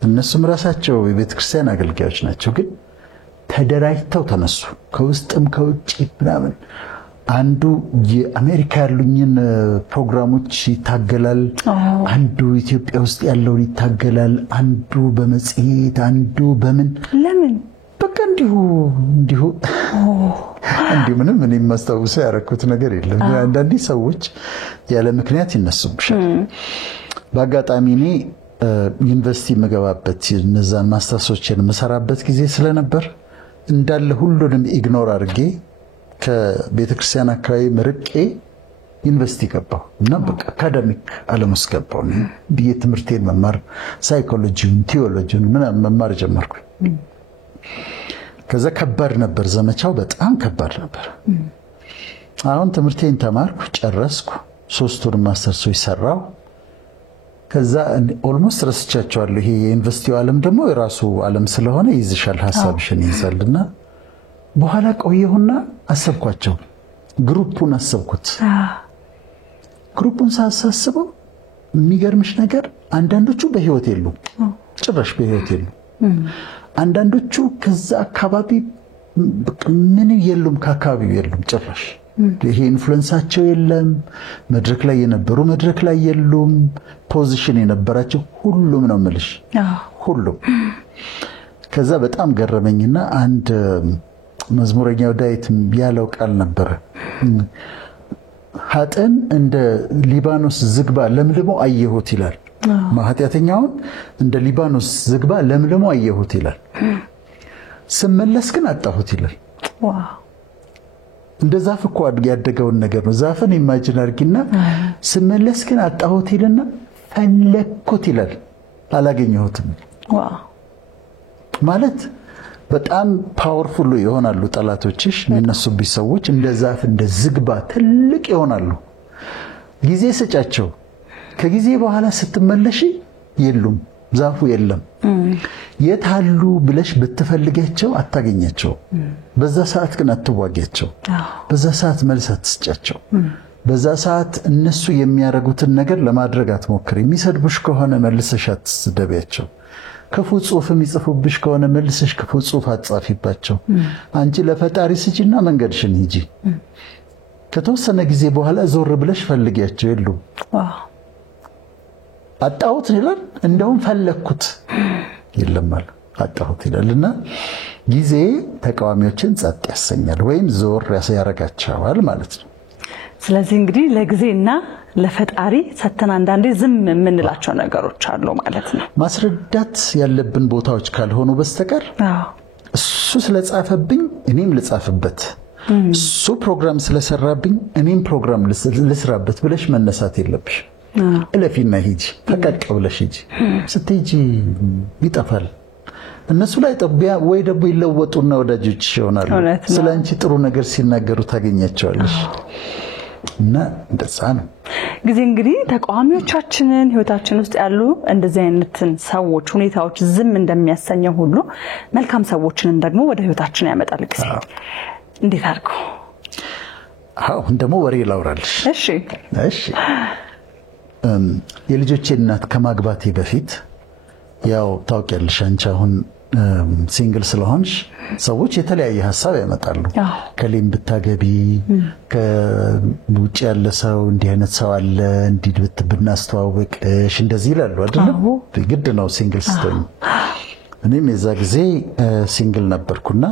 እነሱም ራሳቸው የቤተክርስቲያን አገልጋዮች ናቸው፣ ግን ተደራጅተው ተነሱ። ከውስጥም ከውጭ ምናምን አንዱ የአሜሪካ ያሉኝን ፕሮግራሞች ይታገላል፣ አንዱ ኢትዮጵያ ውስጥ ያለውን ይታገላል፣ አንዱ በመጽሔት አንዱ በምን ለምን በቃ እንዲሁ ምንም እኔ የማስታውሰው ያደረኩት ነገር የለም። አንዳንዴ ሰዎች ያለ ምክንያት ይነሱብሻል። በአጋጣሚ እኔ ዩኒቨርሲቲ የምገባበት እነዛን ማስተርሶችን የምሰራበት ጊዜ ስለነበር እንዳለ ሁሉንም ኢግኖር አድርጌ ከቤተክርስቲያን አካባቢ መርቄ ዩኒቨርሲቲ ገባሁ እና በቃ አካዳሚክ ዓለም ውስጥ ገባሁ። የትምህርቴን መማር ሳይኮሎጂውን፣ ቲዮሎጂውን ምናምን መማር ጀመርኩ። ከዛ ከባድ ነበር ዘመቻው፣ በጣም ከባድ ነበር። አሁን ትምህርቴን ተማርኩ፣ ጨረስኩ። 3 ወር ማስተርሶች ሰራው። ከዛ ኦልሞስት ረስቻቸዋለሁ። ይሄ የዩኒቨርሲቲው ዓለም ደግሞ የራሱ ዓለም ስለሆነ ይዝሻል፣ ሐሳብሽን ይይዛልና በኋላ ቆየሁና አሰብኳቸው። ግሩፑን አሰብኩት። ግሩፑን ሳስበው የሚገርምሽ ነገር አንዳንዶቹ በህይወት የሉም፣ ጭራሽ በህይወት የሉም። አንዳንዶቹ ከዛ አካባቢ ምን የሉም፣ ከአካባቢው የሉም ጭራሽ። ይሄ ኢንፍሉዌንሳቸው የለም። መድረክ ላይ የነበሩ መድረክ ላይ የሉም። ፖዚሽን የነበራቸው ሁሉም ነው የምልሽ፣ ሁሉም። ከዛ በጣም ገረመኝና አንድ መዝሙረኛው ዳዊት ያለው ቃል ነበረ። ኃጥእን እንደ ሊባኖስ ዝግባ ለምልሞ አየሁት ይላል። ኃጢአተኛውን እንደ ሊባኖስ ዝግባ ለምልሞ አየሁት ይላል። ስመለስ ግን አጣሁት ይላል። እንደ ዛፍ እኮ ያደገውን ነገር ነው። ዛፍን ኢማጂን አድርጊና ስመለስ ግን አጣሁት ይልና ፈለኩት ይላል፣ አላገኘሁትም። ማለት በጣም ፓወርፉል ይሆናሉ ጠላቶችሽ፣ የሚነሱብሽ ሰዎች እንደ ዛፍ እንደ ዝግባ ትልቅ ይሆናሉ። ጊዜ ስጫቸው። ከጊዜ በኋላ ስትመለሺ የሉም፣ ዛፉ የለም። የት አሉ ብለሽ ብትፈልጊያቸው አታገኛቸው። በዛ ሰዓት ግን አትዋጊያቸው። በዛ ሰዓት መልስ አትስጫቸው። በዛ ሰዓት እነሱ የሚያደርጉትን ነገር ለማድረግ አትሞክሪ። የሚሰድቡሽ ከሆነ መልሰሽ አትስደቢያቸው። ክፉ ጽሑፍ የሚጽፉብሽ ከሆነ መልሰሽ ክፉ ጽሑፍ አትጻፊባቸው። አንቺ ለፈጣሪ ስጪና መንገድሽን ሂጂ። ከተወሰነ ጊዜ በኋላ ዞር ብለሽ ፈልጊያቸው፣ የሉም። አጣሁት ይላል፣ እንደውም ፈለኩት የለም አለ። አጣሁት ይላልና ጊዜ ተቃዋሚዎችን ጸጥ ያሰኛል ወይም ዞር ያረጋቸዋል ማለት ነው። ስለዚህ እንግዲህ ለጊዜና ለፈጣሪ ሰተን አንዳንዴ ዝም የምንላቸው ነገሮች አሉ ማለት ነው። ማስረዳት ያለብን ቦታዎች ካልሆኑ በስተቀር እሱ ስለጻፈብኝ እኔም ልጻፍበት፣ እሱ ፕሮግራም ስለሰራብኝ እኔም ፕሮግራም ልስራበት ብለሽ መነሳት የለብሽ። እለፊና ሂጂ፣ ፈቀቅ ብለሽ ሂጂ። ስትሄጂ ይጠፋል። እነሱ ላይ ጠቢያ ወይ ደግሞ ይለወጡና ወዳጆች ይሆናሉ። ስለአንቺ ጥሩ ነገር ሲናገሩ ታገኛቸዋለሽ። እና እንደዛ ነው ጊዜ እንግዲህ ተቃዋሚዎቻችንን ህይወታችን ውስጥ ያሉ እንደዚህ አይነትን ሰዎች ሁኔታዎች ዝም እንደሚያሰኘው ሁሉ መልካም ሰዎችንም ደግሞ ወደ ህይወታችን ያመጣል። ጊዜ እንዴት አድርጎ? አሁን ደግሞ ወሬ ላውራልሽ። እሺ የልጆቼ እናት ከማግባቴ በፊት ያው ታውቂያለሽ አንቺ አሁን ሲንግል ስለሆንሽ ሰዎች የተለያየ ሐሳብ ያመጣሉ። ከሌም ብታገቢ ከውጭ ያለ ሰው እንዲህ አይነት ሰው አለ እንዲህ ብናስተዋውቅሽ እንደዚህ ይላሉ አይደል? ግድ ነው ሲንግል ስትሆኚ። እኔም የዛ ጊዜ ሲንግል ነበርኩና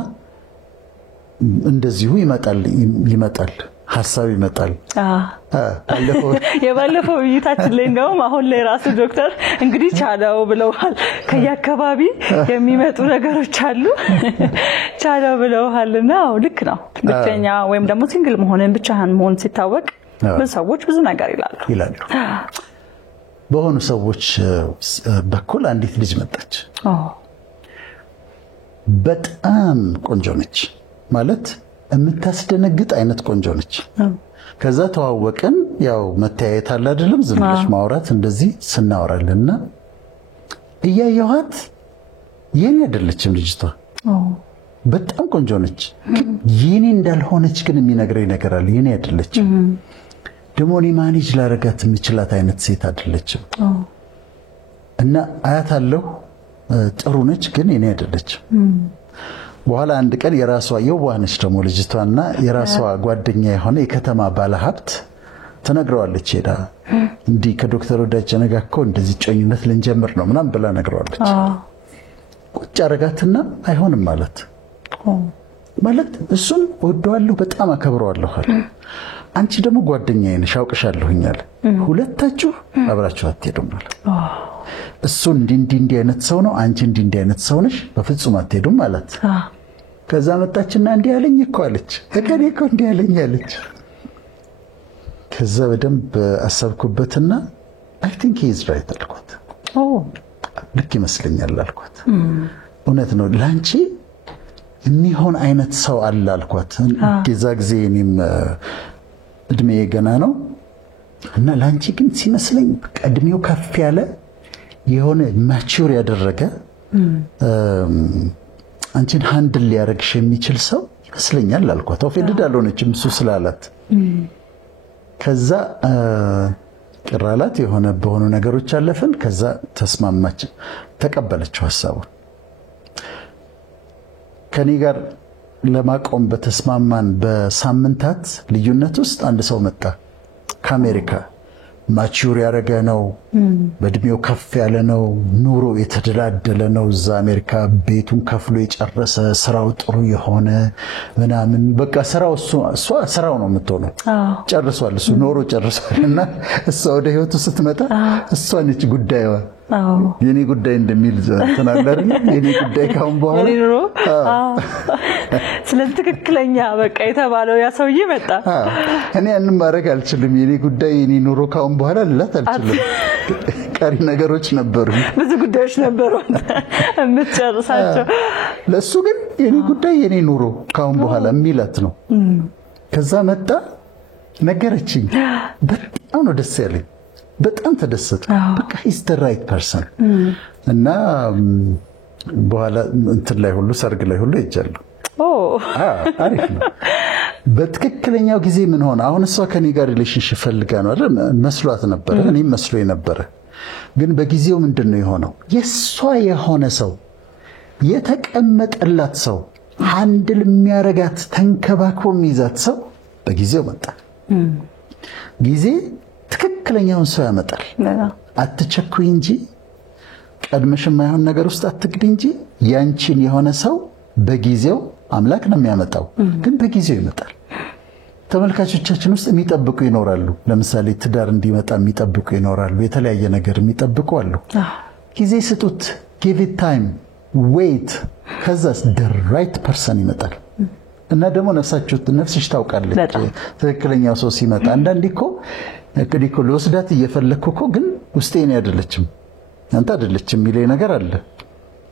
እንደዚሁ ይመጣል ሐሳብ ይመጣል። የባለፈው ውይይታችን ላይ ነው አሁን ላይ ራሱ ዶክተር እንግዲህ ቻለው ብለዋል። ከያከባቢ የሚመጡ ነገሮች አሉ ቻለው ብለዋልና ልክ ነው። ብቸኛ ወይም ደግሞ ሲንግል መሆንን ብቻህን መሆን ሲታወቅ በሰዎች ብዙ ነገር ይላሉ። በሆኑ ሰዎች በኩል አንዲት ልጅ መጣች። በጣም ቆንጆ ነች፣ ማለት የምታስደነግጥ አይነት ቆንጆ ነች። ከዛ ተዋወቅን። ያው መተያየት አለ አይደለም፣ ዝም ብለሽ ማውራት እንደዚህ ስናወራልና እያየኋት የኔ አይደለችም ልጅቷ። በጣም ቆንጆ ነች፣ የኔ እንዳልሆነች ግን የሚነግረኝ ነገር አለ። የኔ አይደለችም፣ ደግሞ እኔ ማኔጅ ላረጋት የምችላት አይነት ሴት አይደለችም። እና አያታለሁ ጥሩ ነች፣ ግን የኔ አይደለችም። በኋላ አንድ ቀን የራሷ የዋህነች ደግሞ ልጅቷና የራሷ ጓደኛ የሆነ የከተማ ባለሀብት ተነግረዋለች። ሄዳ እንዲህ ከዶክተር ወዳጅ ነጋኮ እንደዚህ ጮኝነት ልንጀምር ነው ምናምን ብላ ነግረዋለች። ቁጭ አረጋትና አይሆንም ማለት እሱን ወደዋለሁ በጣም አከብረዋለሁ አለ። አንቺ ደግሞ ጓደኛዬ ነሽ አውቅሻለሁኝ አለ። ሁለታችሁ አብራችሁ አትሄዱም አለ። እሱ እንዲህ አይነት ሰው ነው፣ አንቺ እንዲህ አይነት ሰው ነሽ፣ በፍጹም አትሄዱም ማለት። ከዛ መጣችና እንዲህ ያለኝ እኮ አለች። እከሌ እኮ እንዲህ ያለኝ አለች። ከዛ በደንብ አሰብኩበትና አይ ቲንክ ሂ ኢዝ ራይት አልኳት። ልክ ይመስለኛል አልኳት። እውነት ነው ላንቺ የሚሆን አይነት ሰው አለ አልኳት። የዛ ጊዜ እኔም እድሜ ገና ነው እና ላንቺ ግን ሲመስለኝ እድሜው ከፍ ያለ የሆነ ማቹር ያደረገ አንቺን ሃንድል ሊያረግሽ የሚችል ሰው ይመስለኛል አልኳት። ኦፌንድድ አልሆነችም እሱ ስላላት። ከዛ ቅራላት የሆነ በሆኑ ነገሮች አለፈን። ከዛ ተስማማች፣ ተቀበለችው ሐሳቡን። ከኔ ጋር ለማቆም በተስማማን በሳምንታት ልዩነት ውስጥ አንድ ሰው መጣ ከአሜሪካ። ማቹር ያረገ ነው፣ በእድሜው ከፍ ያለ ነው፣ ኑሮ የተደላደለ ነው። እዛ አሜሪካ ቤቱን ከፍሎ የጨረሰ ስራው ጥሩ የሆነ ምናምን በቃ ስራው እሷ ስራው ነው የምትሆነው። ጨርሷል፣ እሱ ኖሮ ጨርሷልና እሷ ወደ ህይወቱ ስትመጣ እሷ ነች ጉዳይዋ። የኔ ጉዳይ እንደሚል ተናገረ። የኔ ጉዳይ ካሁን በኋላ ስለዚህ ትክክለኛ በቃ የተባለው ያ ሰውዬ መጣ። እኔ ያንን ማድረግ አልችልም። የኔ ጉዳይ የኔ ኑሮ ካሁን በኋላ ልላት አልችልም። ቀሪ ነገሮች ነበሩ፣ ብዙ ጉዳዮች ነበሩ የምትጨርሳቸው። ለሱ ግን የኔ ጉዳይ የኔ ኑሮ ካሁን በኋላ የሚላት ነው። ከዛ መጣ ነገረችኝ። በጣም ነው ደስ ያለኝ። በጣም ተደሰተ። በቃ he's the right person እና በኋላ እንትን ላይ ሁሉ ሰርግ ላይ ሁሉ ይጃሉ። አሪፍ ነው። በትክክለኛው ጊዜ ምን ሆነ? አሁን እሷ ከኔ ጋር ሪሌሽንሺፕ ፈልጋ ነው አይደል? መስሏት ነበር፣ እኔም መስሎኝ ነበር። ግን በጊዜው ምንድነው የሆነው? የሷ የሆነ ሰው የተቀመጠላት ሰው ሃንድል የሚያረጋት ተንከባክቦ የሚይዛት ሰው በጊዜው መጣ። ጊዜ ትክክለኛውን ሰው ያመጣል። አትቸኩይ እንጂ ቀድመሽ የማይሆን ነገር ውስጥ አትግቢ እንጂ ያንቺን የሆነ ሰው በጊዜው አምላክ ነው የሚያመጣው፣ ግን በጊዜው ይመጣል። ተመልካቾቻችን ውስጥ የሚጠብቁ ይኖራሉ። ለምሳሌ ትዳር እንዲመጣ የሚጠብቁ ይኖራሉ። የተለያየ ነገር የሚጠብቁ አሉ። ጊዜ ስጡት። give it time, wait። ከዛስ the right person ይመጣል። እና ደግሞ ነፍስሽ ታውቃለች ትክክለኛው ሰው ሲመጣ። አንዳንዴ እኮ ለወስዳት እየፈለኩ እኮ ግን ውስጤ ነው አይደለችም፣ አንተ አይደለችም የሚለኝ ነገር አለ።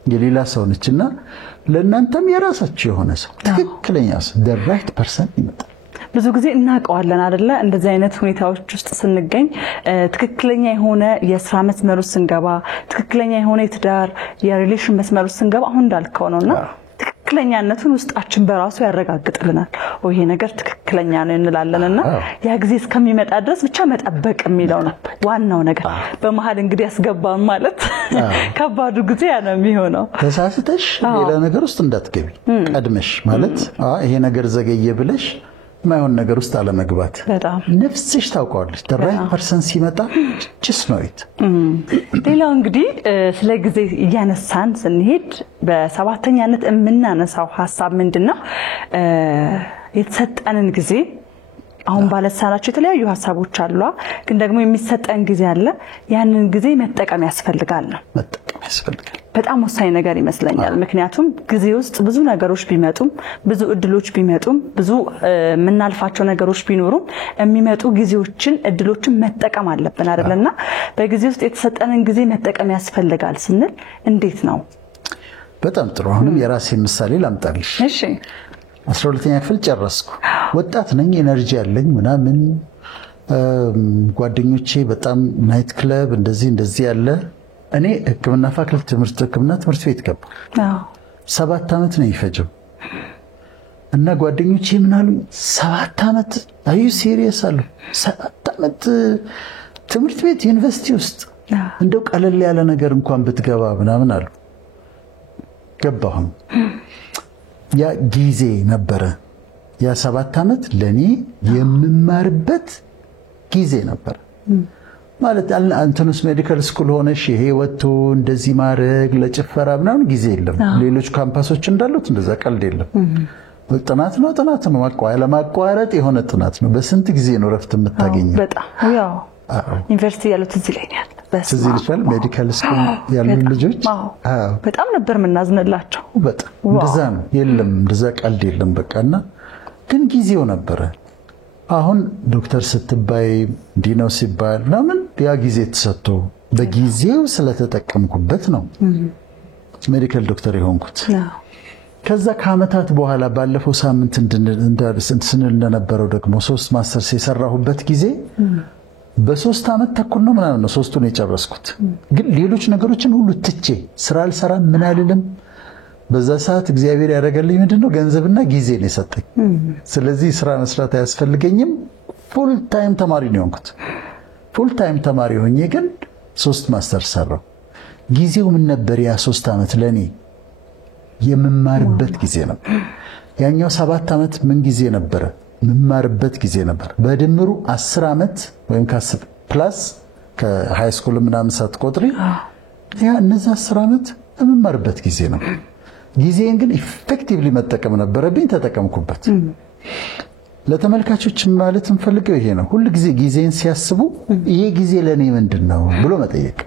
የሌላ ሰው ነችና ለእናንተም የራሳችሁ የሆነ ሰው ትክክለኛ ሰው the right person ይመጣል። ብዙ ጊዜ እናውቀዋለን አይደለ? እንደዚህ አይነት ሁኔታዎች ውስጥ ስንገኝ ትክክለኛ የሆነ የስራ መስመር ውስጥ ስንገባ፣ ትክክለኛ የሆነ የትዳር የሪሌሽን መስመር ውስጥ ስንገባ አሁን እንዳልከው ነውና ትክክለኛነቱን ውስጣችን በራሱ ያረጋግጥልናል። ይሄ ነገር ትክክለኛ ነው እንላለንና ያ ጊዜ እስከሚመጣ ድረስ ብቻ መጠበቅ የሚለው ነው ዋናው ነገር። በመሃል እንግዲህ ያስገባን ማለት ከባዱ ጊዜ ያ ነው የሚሆነው። ተሳስተሽ ሌላ ነገር ውስጥ እንዳትገቢ ቀድመሽ ማለት ይሄ ነገር ዘገየ ብለሽ ማይሆን ነገር ውስጥ አለመግባት። ነፍስሽ ታውቃለች። the right person ሲመጣ just know it። ሌላው እንግዲህ ስለ ጊዜ እያነሳን ስንሄድ በሰባተኛነት የምናነሳው ሐሳብ ምንድነው? የተሰጠንን ጊዜ አሁን ባለሳናቸው የተለያዩ ሐሳቦች አሉ፣ ግን ደግሞ የሚሰጠን ጊዜ አለ። ያንን ጊዜ መጠቀም ያስፈልጋል ነው። መጠቀም ያስፈልጋል። በጣም ወሳኝ ነገር ይመስለኛል። ምክንያቱም ጊዜ ውስጥ ብዙ ነገሮች ቢመጡም፣ ብዙ እድሎች ቢመጡም፣ ብዙ የምናልፋቸው ነገሮች ቢኖሩም የሚመጡ ጊዜዎችን እድሎችን መጠቀም አለብን አይደለና በጊዜ ውስጥ የተሰጠንን ጊዜ መጠቀም ያስፈልጋል ስንል እንዴት ነው? በጣም ጥሩ። አሁንም የራሴ ምሳሌ ላምጣልሽ። እሺ 12ኛ ክፍል ጨረስኩ። ወጣት ነኝ፣ ኤነርጂ ያለኝ ምናምን ጓደኞቼ በጣም ናይት ክለብ እንደዚህ ያለ። እኔ ሕክምና ፋክልቲ ሕክምና ትምህርት ቤት ገባሁ። 7 ዓመት ነው ይፈጀው እና ጓደኞቼ ምን አሉ? 7 ዓመት አዩ ሲሪየስ አሉ? 7 ዓመት ትምህርት ቤት ዩኒቨርሲቲ ውስጥ እንደው ቀለል ያለ ነገር እንኳን ብትገባ ምናምን አሉ። ገባሁ። ያ ጊዜ ነበረ። ያ 7 ዓመት ለኔ የምማርበት ጊዜ ነበር ማለት አንተንስ ሜዲካል ስኩል ሆነሽ ይሄ ወጥቶ እንደዚህ ማድረግ ለጭፈራ ምናምን ጊዜ የለም። ሌሎች ካምፓሶች እንዳሉት እንደዛ ቀልድ የለም። ጥናት ነው ያለማቋረጥ የሆነ ጥናት ነው። በስንት ጊዜ ነው ረፍት የምታገኘው? በጣም ያው ዩኒቨርሲቲ ያሉት እዚህ ላይ ያለ በዚህ ልጅ ሜዲካል ስኩል ያሉ ልጆች በጣም ነበር የምናዝንላቸው። በጣም እንደዛ ነው። የለም እንደዛ ቀልድ የለም በቃና ግን ጊዜው ነበረ። አሁን ዶክተር ስትባይ ዲኖ ሲባል ለምን ያ ጊዜ ተሰጥቶ በጊዜው ስለተጠቀምኩበት ነው ሜዲካል ዶክተር የሆንኩት። ከዛ ከዓመታት በኋላ ባለፈው ሳምንት ስንል እንደነበረው ደግሞ 3 ማስተርስ የሰራሁበት ጊዜ በ3 ዓመት ተኩል ነው ምናምን ነው 3ቱን የጨረስኩት። ግን ሌሎች ነገሮችን ሁሉ ትቼ ስራ አልሰራም ምን አልልም። በዛ ሰዓት እግዚአብሔር ያደረገልኝ ምንድነው ገንዘብና ጊዜ ነው የሰጠኝ። ስለዚህ ስራ መስራት አያስፈልገኝም። ፉል ታይም ተማሪ ነው የሆንኩት። ፉል ታይም ተማሪ ሆኜ ግን 3 ማስተር ሰራው። ጊዜው ምን ነበር? ያ 3 ዓመት ለኔ የምማርበት ጊዜ ነበር። ያኛው 7 ዓመት ምን ጊዜ ነበር? የምማርበት ጊዜ ነበር። በድምሩ 10 ዓመት ወይም ከ10 ፕላስ ከሃይ ስኩል ምናምን ሳትቆጥሪ ያ እነዛ 10 ዓመት የምማርበት ጊዜ ነው። ጊዜን ግን ኢፌክቲቭሊ መጠቀም ነበረብኝ። ተጠቀምኩበት። ለተመልካቾች ማለት እንፈልገው ይሄ ነው። ሁሉ ጊዜ ጊዜን ሲያስቡ ይሄ ጊዜ ለኔ ምንድነው ብሎ መጠየቅ።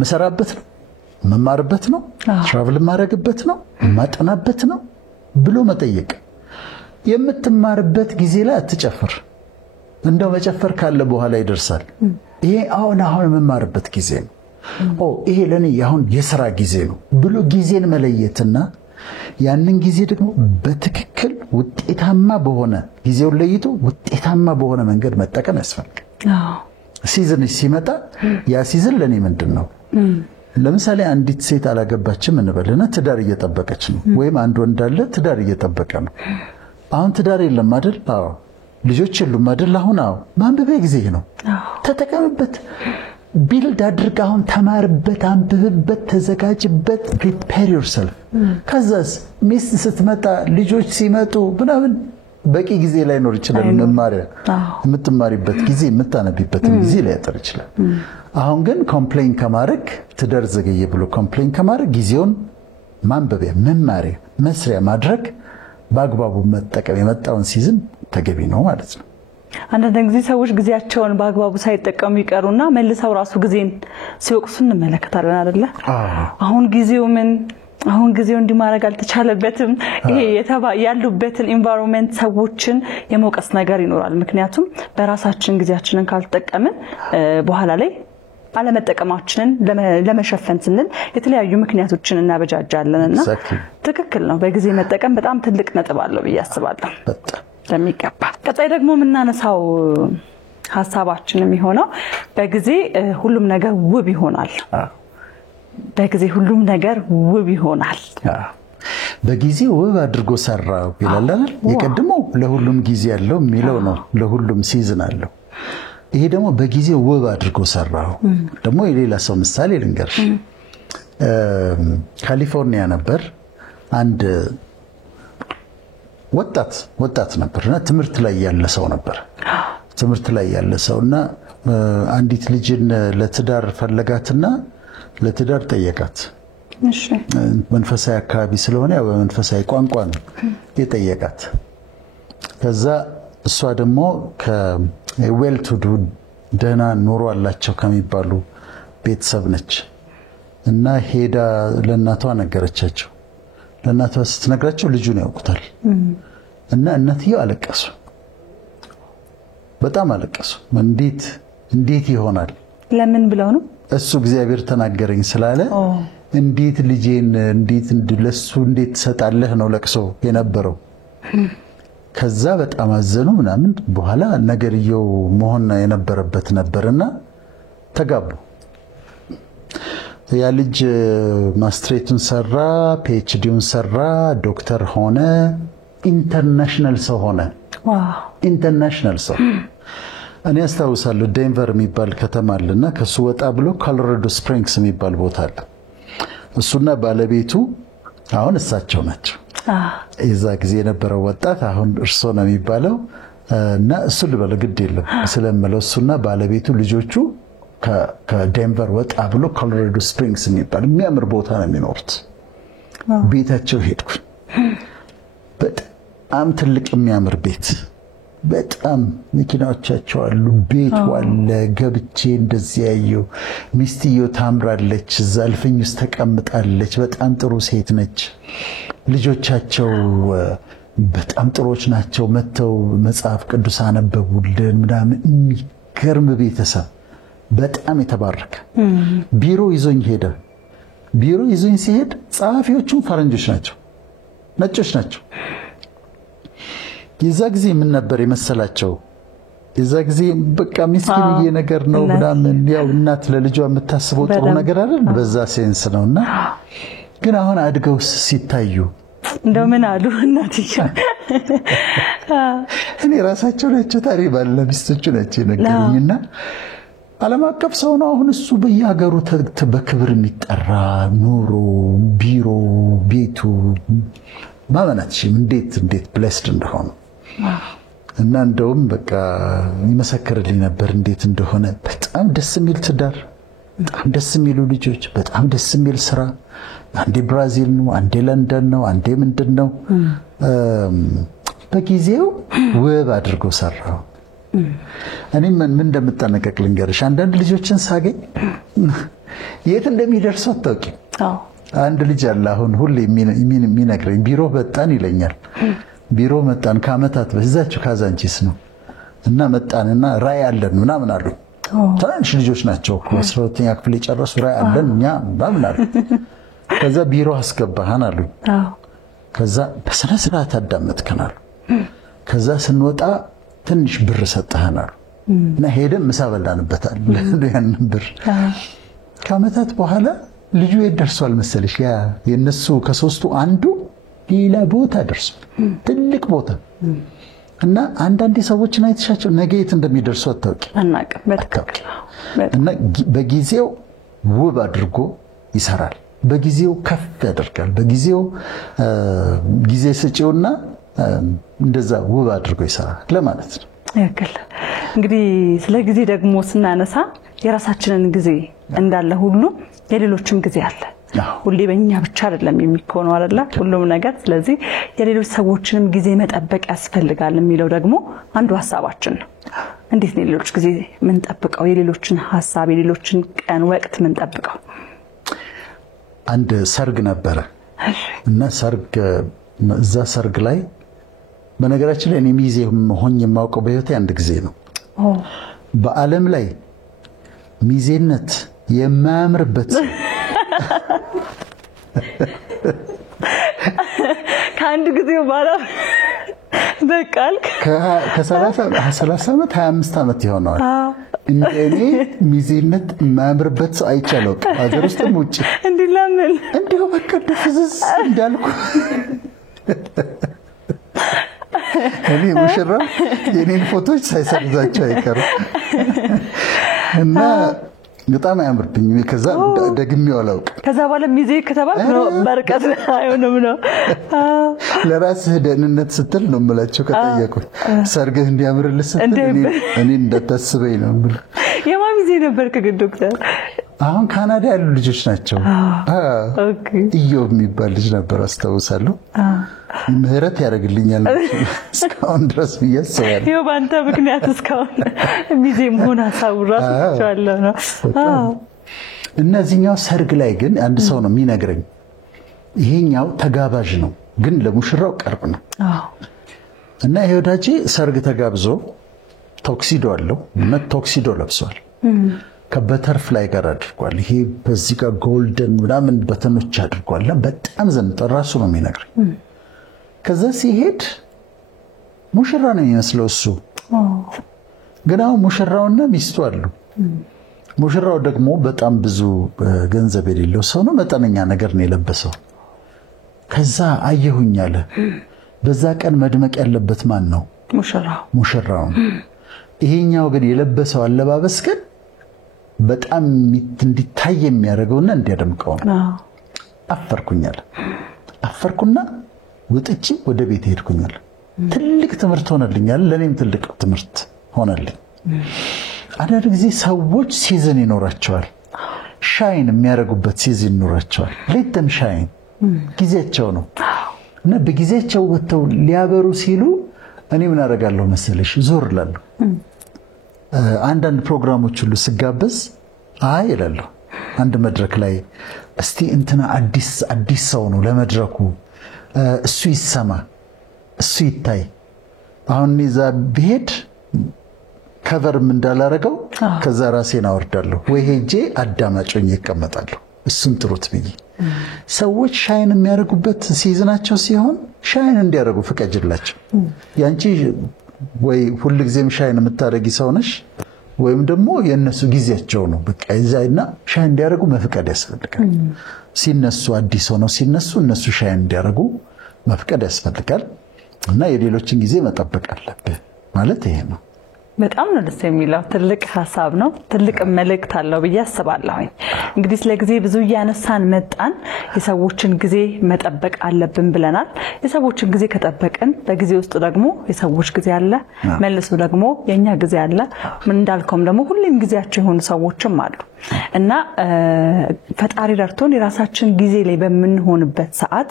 መሰራበት ነው፣ መማርበት ነው፣ ትራቭል ማድረግበት ነው፣ ማጠናበት ነው ብሎ መጠየቅ። የምትማርበት ጊዜ ላይ አትጨፍር። እንደው መጨፈር ካለ በኋላ ይደርሳል። ይሄ አሁን የምማርበት ጊዜ ነው። ይሄ ለኔ አሁን የሥራ ጊዜ ነው ብሎ ጊዜን መለየትና ያንን ጊዜ ደግሞ በትክክል ውጤታማ በሆነ ጊዜውን ለይቶ ውጤታማ በሆነ መንገድ መጠቀም ያስፈልጋል። ሲዝን ሲመጣ ያ ሲዝን ለኔ ምንድነው? ለምሳሌ አንዲት ሴት አላገባችም እንበልና ትዳር እየጠበቀች ነው፣ ወይም አንድ ወንድ አለ ትዳር እየጠበቀ ነው። አሁን ትዳር የለም አይደል? አዎ። ልጆች የሉም አይደል? አሁን አዎ። ማንበቢያ ጊዜ ነው፣ ተጠቀምበት። ቢልድ አድርግ። አሁን ተማርበት፣ አንብብበት፣ ተዘጋጅበት። ፕሪፔር ዮርሰልፍ። ከዛስ ሚስት ስትመጣ ልጆች ሲመጡ ምናምን በቂ ጊዜ ላይኖር ይችላል። የምትማሪበት ጊዜ የምታነቢበት ጊዜ ሊያጠር ይችላል። አሁን ግን ኮምፕሌን ከማድረግ ትዳር ዘገየ ብሎ ኮምፕሌን ከማድረግ ጊዜውን ማንበቢያ፣ መማሪያ፣ መስሪያ ማድረግ በአግባቡ መጠቀም የመጣውን ሲዝን ተገቢ ነው ማለት ነው። አንዳንድ ጊዜ ሰዎች ጊዜያቸውን በአግባቡ ሳይጠቀሙ ይቀሩና መልሰው ራሱ ጊዜን ሲወቅሱ እንመለከታለን አይደለ? አሁን ጊዜው እንዲማረግ አልተቻለበትም። ይሄ ያሉበትን ኢንቫይሮንመንት ሰዎችን የመውቀስ ነገር ይኖራል። ምክንያቱም በራሳችን ጊዜያችንን ካልተጠቀምን በኋላ ላይ አለመጠቀማችንን ለመሸፈን ስንል የተለያዩ ምክንያቶችን እናበጃጃለንና ትክክል ነው። በጊዜ መጠቀም በጣም ትልቅ ነጥብ አለው ብዬ አስባለሁ። ለሚገባ ቀጣይ ደግሞ የምናነሳው ሐሳባችን የሚሆነው በጊዜ ሁሉም ነገር ውብ ይሆናል። በጊዜ ሁሉም ነገር ውብ ይሆናል። በጊዜ ውብ አድርጎ ሰራው ይላል አይደል? የቀድሞው ለሁሉም ጊዜ ያለው የሚለው ነው። ለሁሉም ሲዝን አለው። ይሄ ደግሞ በጊዜ ውብ አድርጎ ሰራው። ደግሞ የሌላ ሰው ምሳሌ ልንገርሽ። ካሊፎርኒያ ነበር አንድ ወጣት ነበርና ትምህርት ላይ ያለ ሰው ነበር። ትምህርት ላይ ያለ ሰውና አንዲት ልጅን ለትዳር ፈለጋትና ለትዳር ጠየቃት። እሺ። መንፈሳዊ አካባቢ ስለሆነ ያው በመንፈሳዊ ቋንቋ ነው የጠየቃት። ከዛ እሷ ደግሞ ከዌል ቱ ዱ ደህና ኑሮ አላቸው ከሚባሉ ቤተሰብ ነች እና ሄዳ ለእናቷ ነገረቻቸው። ለእናቷ ስትነግራቸው ልጁን ያውቁታል እና እናትየው አለቀሱ። በጣም አለቀሱ። እንዴት ይሆናል? ለምን ብለው ነው? እሱ እግዚአብሔር ተናገረኝ ስላለ እንዴት ልጄን ለሱ እንዴት ትሰጣለህ ነው ለቅሶ የነበረው። ከዛ በጣም አዘኑ ምናምን። በኋላ ነገርየው መሆን የነበረበት ነበርና ተጋቡ። ያ ልጅ ማስትሬቱን ሰራ፣ ፒኤችዲውን ሰራ፣ ዶክተር ሆነ፣ ኢንተርናሽናል ሰው ሆነ። ኢንተርናሽናል ሰው። እኔ አስታውሳለሁ ዴንቨር የሚባል ከተማ አለና ከሱ ወጣ ብሎ ኮሎራዶ ስፕሪንግስ የሚባል ቦታ አለ። እሱና ባለቤቱ አሁን እሳቸው ናቸው። የዛ ጊዜ የነበረው ወጣት አሁን እርሶ ነው የሚባለው እና እሱ ልበለው ግድ የለም ስለምለው እሱና ባለቤቱ ልጆቹ ከዴንቨር ወጣ ብሎ ኮሎራዶ ስፕሪንግስ የሚባል የሚያምር ቦታ ነው የሚኖሩት። ቤታቸው ሄድኩኝ። በጣም ትልቅ የሚያምር ቤት፣ በጣም መኪናዎቻቸው አሉ፣ ቤት ዋለ። ገብቼ እንደዚህ ያየው ሚስትየው ታምራለች፣ እዛ እልፍኝ ውስጥ ተቀምጣለች። በጣም ጥሩ ሴት ነች። ልጆቻቸው በጣም ጥሩዎች ናቸው። መተው መጽሐፍ ቅዱስ አነበቡልን ምናምን። የሚገርም ቤተሰብ፣ በጣም የተባረከ። ቢሮ ይዞኝ ሄደ። ቢሮ ይዞኝ ሲሄድ ጸሐፊዎቹም ፈረንጆች ናቸው፣ ነጮች ናቸው። የዛ ጊዜ ምን ነበር የመሰላቸው? የዛ ጊዜ በቃ ምስኪንዬ ነገር ነው ምናምን። ያው እናት ለልጇ የምታስበው ጥሩ ነገር አይደል? በዛ ሴንስ ነውና ግን አሁን አድገው ሲታዩ እንደው ምን አሉ እናትዬ? እኔ ራሳቸው ናቸው ታሪክ ባለ ሚስቶቹ ናቸው የነገሩኝና ዓለም አቀፍ ሰው ነው። አሁን እሱ በየሀገሩ በክብር የሚጠራ ኑሮ፣ ቢሮ፣ ቤቱ ማመናትሽም እንዴት ብሌስድ እንደሆነ እና እንደውም በቃ ይመሰክርልኝ ነበር እንዴት እንደሆነ። በጣም ደስ የሚል ትዳር፣ በጣም ደስ የሚሉ ልጆች፣ በጣም ደስ የሚል ስራ። አንዴ ብራዚል ነው፣ አንዴ ለንደን ነው፣ አንዴ ምንድን ነው። በጊዜው ውብ አድርጎ ሰራው። እኔ ምን እንደምጠነቀቅ ልንገርሽ። አንዳንድ ልጆችን ሳገኝ የት እንደሚደርሱ አታውቂም። አንድ ልጅ አለ አሁን ሁሌ የሚነግረኝ ቢሮ መጣን ይለኛል። ቢሮ መጣን ከዓመታት በዛችሁ ካዛንቺስ ነው እና መጣንና ራይ አለን ምናምን አሉ። ትናንሽ ልጆች ናቸው፣ 12ኛ ክፍል የጨረሱ። ራይ አለን እኛ ምናምን አሉ። ከዛ ቢሮ አስገባህን አሉ። ከዛ በስነ ስርዓት አዳመጥከናል። ከዛ ስንወጣ ትንሽ ብር ሰጠህናል እና ሄደን ምሳ በላንበታል ያንን ብር። ከዓመታት በኋላ ልጁ የት ደርሷል መሰለሽ? ያ የነሱ ከሶስቱ አንዱ ሌላ ቦታ ደርሷል፣ ትልቅ ቦታ። እና አንዳንድ ሰዎችን አይተሻቸው ነገ የት እንደሚደርሱ አታውቂም። እና በጊዜው ውብ አድርጎ ይሰራል፣ በጊዜው ከፍ ያደርጋል። በጊዜው ጊዜ ስጪውና እንደዛ ውብ አድርጎ ይሰራል ለማለት ነው። እንግዲህ ስለ ጊዜ ደግሞ ስናነሳ የራሳችንን ጊዜ እንዳለ ሁሉ የሌሎችም ጊዜ አለ። ሁሌ በእኛ ብቻ አይደለም የሚሆነው አይደለ ሁሉም ነገር። ስለዚህ የሌሎች ሰዎችንም ጊዜ መጠበቅ ያስፈልጋል የሚለው ደግሞ አንዱ ሐሳባችን ነው። እንዴት ነው የሌሎች ጊዜ ምን ጠብቀው? የሌሎችን ሐሳብ፣ የሌሎችን ቀን፣ ወቅት ምን ጠብቀው? አንድ ሰርግ ነበረ እና እዛ ሰርግ ላይ በነገራችን ላይ እኔ ሚዜ ሆኜ የማውቀው በህይወቴ አንድ ጊዜ ነው። በዓለም ላይ ሚዜነት የማያምርበት ከአንድ ጊዜው በኋላ በቃልክ ከ30 ዓመት 25 ዓመት ይሆናል። እኔ ሚዜነት የማያምርበት ሰው አይቻለው አገር ውስጥም ውጭ እንዲላምን እንዲሁ በቃ ፍዝዝ እንዳልኩ እኔ ሙሽራ የኔን ፎቶች ሳይሰርዛቸው አይቀርም እና በጣም አያምርብኝ። ከዛ ደግሜው አላውቅም። ከዛ በኋላ ሚዜ ከተባለ ነው በርቀት አይሆንም ነው። ለራስህ ደህንነት ስትል ነው የምላቸው ከጠየቁኝ ሰርግህ እንዲያምርልህ ስትል እኔ እንዳታስበኝ ነው የምልህ። የማን ሚዜ ነበርክ ግን ዶክተር? አሁን ካናዳ ያሉ ልጆች ናቸው። ኢዮብ የሚባል ልጅ ነበር አስታውሳለሁ። ምህረት ያደርግልኛል እስካሁን ድረስ ብዬ አስባለሁ። ይኸው በአንተ ምክንያት እስካሁን ሚዜ መሆን ሀሳቡ ራሱ ትችላለህ ነው። እነዚህኛው ሰርግ ላይ ግን አንድ ሰው ነው የሚነግረኝ፣ ይሄኛው ተጋባዥ ነው ግን ለሙሽራው ቅርብ ነው። እና ይሄ ወዳጄ ሰርግ ተጋብዞ ቶክሲዶ አለው እና ቶክሲዶ ለብሷል። ከበተርፍላይ ጋር አድርጓል። ይሄ በዚህ ጋር ጎልደን ምናምን በተኖች አድርጓል። በጣም ዘንጦ ራሱ ነው የሚነግረኝ። ከዛ ሲሄድ ሙሽራ ነው የሚመስለው እሱ። ግን አሁን ሙሽራውና ሚስቱ አሉ። ሙሽራው ደግሞ በጣም ብዙ ገንዘብ የሌለው ሰው ነው። መጠነኛ ነገር ነው የለበሰው። ከዛ አየሁኝ አለ። በዛ ቀን መድመቅ ያለበት ማን ነው? ሙሽራው። ይሄኛው ግን የለበሰው አለባበስ ግን በጣም እንዲታይ የሚያደርገውና እንዲያደምቀው ነው። አፈርኩኝ አለ። አፈርኩና ውጥቼ ወደ ቤት ሄድኩኛል። ትልቅ ትምህርት ሆነልኛል። ለኔም ትልቅ ትምህርት ሆነልኝ። አንዳንድ ጊዜ ሰዎች ሲዝን ይኖራቸዋል፣ ሻይን የሚያደርጉበት ሲዝን ይኖራቸዋል። ሌተም ሻይን ጊዜያቸው ነው እና በጊዜያቸው ወጥተው ሊያበሩ ሲሉ እኔ ምን አደርጋለሁ መሰለሽ? ዞር እላለሁ። አንዳንድ ፕሮግራሞች ሁሉ ስጋበዝ አይ እላለሁ። አንድ መድረክ ላይ እስቲ እንትና አዲስ ሰው ነው ለመድረኩ፣ እሱ ይሰማ፣ እሱ ይታይ። አሁን እዛ ብሄድ ከቨርም እንዳላረገው ከዛ ራሴን አወርዳለሁ ወይ ሄጄ አዳማጮኝ ይቀመጣለሁ። እሱን ጥሩት ብዬ ሰዎች ሻይን የሚያደርጉበት ሲዝናቸው ሲሆን ሻይን እንዲያደርጉ ፍቀጅላቸው። ያንቺ ወይ ሁሉ ጊዜም ሻይን የምታደርጊ ሰው ነሽ ወይም ደግሞ የነሱ ጊዜያቸው ነው። በቃ እዛና ሻይን እንዲያደርጉ መፍቀድ ያስፈልጋል። ሲነሱ አዲስ ሆነው ሲነሱ እነሱ ሻይን እንዲያደርጉ መፍቀድ ያስፈልጋል እና የሌሎችን ጊዜ መጠበቅ አለብህ ማለት ይሄ ነው። በጣም ነው ደስ የሚለው። ትልቅ ሐሳብ ነው፣ ትልቅ መልእክት አለው ብዬ አስባለሁ። እንግዲህ ስለ ጊዜ ብዙ ያነሳን መጣን። የሰዎችን ጊዜ መጠበቅ አለብን ብለናል። የሰዎችን ጊዜ ከጠበቅን በጊዜ ውስጥ ደግሞ የሰዎች ጊዜ አለ፣ መልሶ ደግሞ የኛ ጊዜ አለ። ምን እንዳልከውም ደግሞ ሁሌም ጊዜያቸው የሆኑ ሰዎችም አሉ እና ፈጣሪ ረድቶን የራሳችን ጊዜ ላይ በምንሆንበት ሰዓት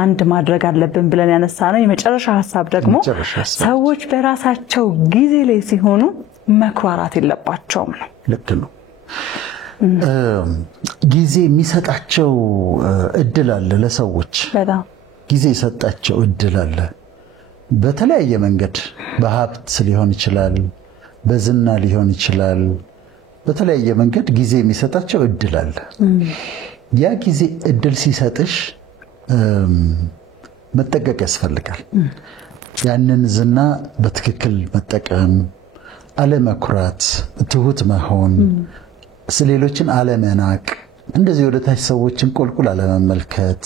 አንድ ማድረግ አለብን ብለን ያነሳነው የመጨረሻ ሐሳብ ደግሞ ሰዎች በራሳቸው ጊዜ ላይ ሲሆኑ መኩራራት የለባቸውም ነው። ልክ ነው። ጊዜ የሚሰጣቸው እድል አለ። ለሰዎች በጣም ጊዜ የሰጣቸው እድል አለ። በተለያየ መንገድ በሀብት ሊሆን ይችላል፣ በዝና ሊሆን ይችላል። በተለያየ መንገድ ጊዜ የሚሰጣቸው እድል አለ። ያ ጊዜ እድል ሲሰጥሽ መጠቀቅ ያስፈልጋል። ያንን ዝና በትክክል መጠቀም፣ አለመኩራት፣ ትሁት መሆን፣ ስለሌሎችን አለመናቅ፣ እንደዚህ ወደ ታች ሰዎችን ቁልቁል አለመመልከት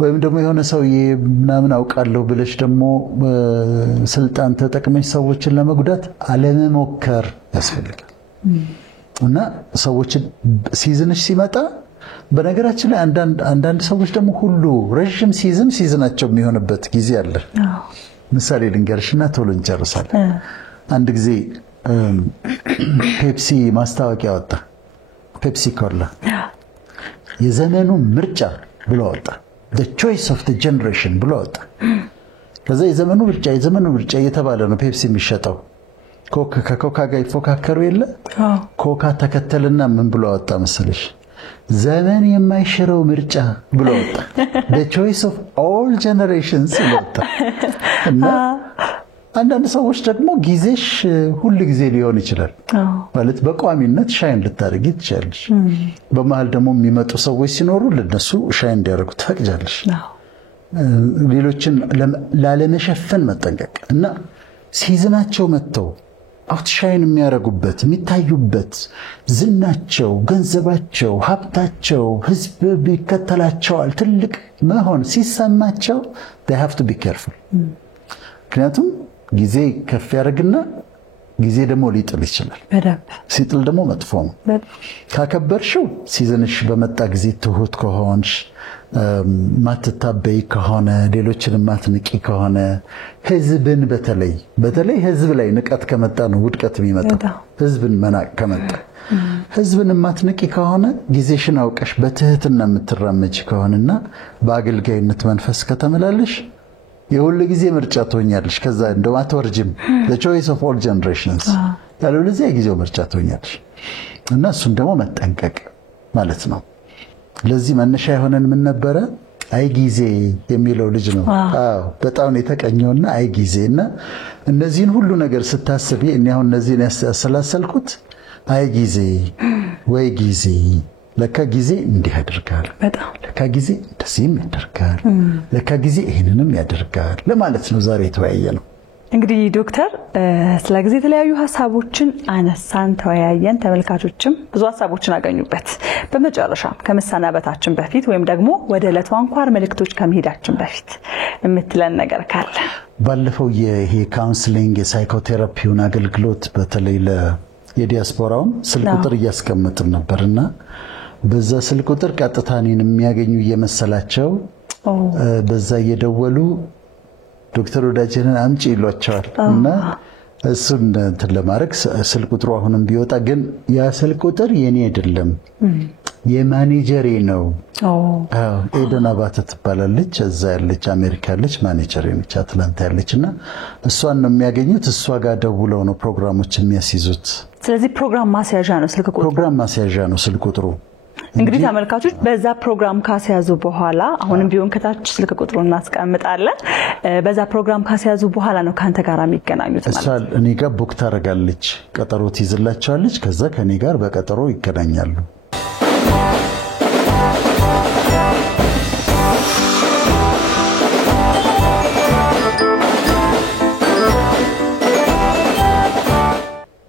ወይም ደግሞ የሆነ ሰውዬ ምናምን አውቃለሁ ብለሽ ደግሞ ስልጣን ተጠቅመሽ ሰዎችን ለመጉዳት አለመሞከር ያስፈልጋል። እና ሰዎችን ሲዝንሽ ሲመጣ በነገራችን ላይ አንዳንድ ሰዎች ደግሞ ሁሉ ረጅም ሲዝናቸው የሚሆንበት ጊዜ አለ። ምሳሌ ልንገርሽና ቶሎ እንጨርሳለን። አንድ ጊዜ ፔፕሲ ማስታወቂያ ወጣ። ፔፕሲ ኮላ የዘመኑ ምርጫ ብሎ ወጣ። the choice of the generation ብሎ ወጣ። ከዛ የዘመኑ ምርጫ እየተባለ ነው ፔፕሲ የሚሸጠው። ከኮካ ጋር ይፎካከሩ የለ። ኮካ ተከተልና ምን ብሎ ወጣ መሰለሽ? ዘመን የማይሽረው ምርጫ ብሎ ወጣ። the choice of all generations ብሎ ወጣ። እና አንዳንድ ሰዎች ደግሞ ጊዜሽ ሁሉ ጊዜ ሊሆን ይችላል ማለት በቋሚነት ሻይን ልታደርጊ ትችላለሽ። በመሃል ደግሞ የሚመጡ ሰዎች ሲኖሩ ለነሱ ሻይን እንዲያደርጉ ትፈቅጃለሽ። ሌሎችን ላለመሸፈን መጠንቀቅ እና ሲዝናቸው መጥተው አውትሻይን የሚያደርጉበት የሚታዩበት ዝናቸው፣ ገንዘባቸው፣ ሀብታቸው ህዝብ ቢከተላቸዋል ትልቅ መሆን ሲሰማቸው they have to be careful። ምክንያቱም ጊዜ ከፍ ያደርግና ጊዜ ደግሞ ሊጥል ይችላል። ሲጥል ደግሞ መጥፎ ነው። ካከበርሽው ሲዝንሽ በመጣ ጊዜ ትሁት ከሆንሽ፣ ማትታበይ ከሆነ፣ ሌሎችን ማትንቂ ከሆነ፣ ህዝብን በተለይ ህዝብ ላይ ንቀት ከመጣ ነው ውድቀት የሚመጣው። ህዝብን መናቅ ከመጣ ህዝብን ማትንቂ ከሆነ ጊዜሽን አውቀሽ በትህትና የምትራመጂ ከሆነና በአገልጋይነት መንፈስ ከተመላለሽ የሁሉ ጊዜ ምርጫ ትሆኛለሽ። ከዛ እንደው አትወርጅም። the choice of all generations ያለው ለዚህ ጊዜው ምርጫ ትሆኛለሽ እና እሱን ደግሞ መጠንቀቅ ማለት ነው። ለዚህ መነሻ የሆነን ምን ነበረ? አይ ጊዜ የሚለው ልጅ ነው። በጣም ነው የተቀኘውና አይ ጊዜና እነዚህን ሁሉ ነገር ስታስቢ እኔ አሁን እነዚህን ያሰላሰልኩት አይ ጊዜ ወይ ጊዜ ለካ ጊዜ እንዲህ ያደርጋል፣ ለካ ጊዜ እንደዚህም ያደርጋል፣ ለካ ጊዜ ይሄንንም ያደርጋል ለማለት ነው ዛሬ የተወያየነው። እንግዲህ ዶክተር ስለ ጊዜ የተለያዩ ሐሳቦችን አነሳን፣ ተወያየን። ተመልካቾችም ብዙ ሐሳቦችን አገኙበት። በመጨረሻ ከመሰናበታችን በፊት ወይም ደግሞ ወደ ዕለቱ አንኳር መልእክቶች ከመሄዳችን በፊት የምትለን ነገር ካለ? ባለፈው ይሄ ካውንስሊንግ የሳይኮቴራፒውን አገልግሎት በተለይ የዲያስፖራውን ስልክ ቁጥር እያስቀመጥን ነበርና በዛ ስልክ ቁጥር ቀጥታ እኔን የሚያገኙ እየመሰላቸው በዛ እየደወሉ ዶክተር ወዳጄንን አምጪ ይሏቸዋል እና እሱን እንትን ለማድረግ ስልክ ቁጥሩ አሁንም ቢወጣ ግን ያ ስልክ ቁጥር የኔ አይደለም የማኔጀሬ ነው። ኤደን አባተ ትባላለች። እዛ ያለች አሜሪካ ያለች ማኔጀሬ ነች፣ አትላንታ ያለችና እሷን ነው የሚያገኙት። እሷ ጋር ደውለው ነው ፕሮግራሞች የሚያስይዙት። ስለዚህ ፕሮግራም ማስያዣ ነው ስልክ ቁጥሩ። ፕሮግራም ማስያዣ ነው ስልክ ቁጥሩ። እንግዲህ ተመልካቾች በዛ ፕሮግራም ካስያዙ በኋላ አሁንም ቢሆን ከታች ስልክ ቁጥሩን እናስቀምጣለን። በዛ ፕሮግራም ካስያዙ በኋላ ነው ካንተ ጋር የሚገናኙት ማለት ነው። እኔ ጋር ቡክ ታደርጋለች፣ ቀጠሮ ትይዝላቸዋለች። ከዛ ከኔ ጋር በቀጠሮ ይገናኛሉ።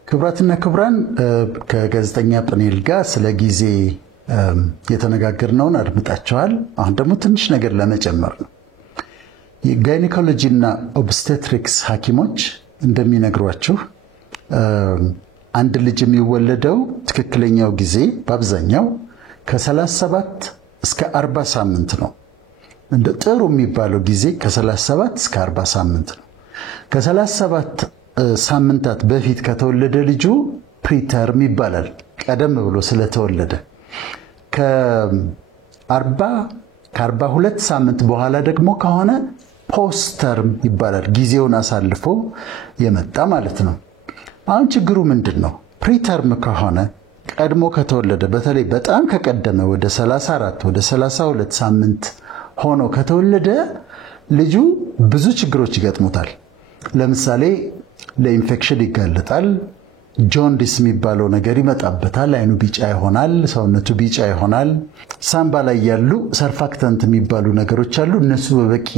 ክብራትና ክብራን ከጋዜጠኛ ጵኒኤል ጋር ስለ ጊዜ የተነጋገርነውን አድምጣችኋል። አሁን ደግሞ ትንሽ ነገር ለመጨመር ነው። የጋይኒኮሎጂና ኦብስቴትሪክስ ሐኪሞች እንደሚነግሯችሁ አንድ ልጅ የሚወለደው ትክክለኛው ጊዜ በአብዛኛው ከ37 እስከ 40 ሳምንት ነው። እንደ ጥሩ የሚባለው ጊዜ ከ37 እስከ 40 ሳምንት ነው። ከ37 ሳምንታት በፊት ከተወለደ ልጁ ፕሪተርም ይባላል፣ ቀደም ብሎ ስለተወለደ። ከ42 ሳምንት በኋላ ደግሞ ከሆነ ፖስተርም ይባላል፣ ጊዜውን አሳልፎ የመጣ ማለት ነው። አሁን ችግሩ ምንድን ነው? ፕሪተርም ከሆነ ቀድሞ ከተወለደ፣ በተለይ በጣም ከቀደመ ወደ 34 ወደ 32 ሳምንት ሆኖ ከተወለደ ልጁ ብዙ ችግሮች ይገጥሙታል። ለምሳሌ ለኢንፌክሽን ይጋለጣል። ጆንዲስ የሚባለው ነገር ይመጣበታል። አይኑ ቢጫ ይሆናል፣ ሰውነቱ ቢጫ ይሆናል። ሳምባ ላይ ያሉ ሰርፋክተንት የሚባሉ ነገሮች አሉ። እነሱ በበቂ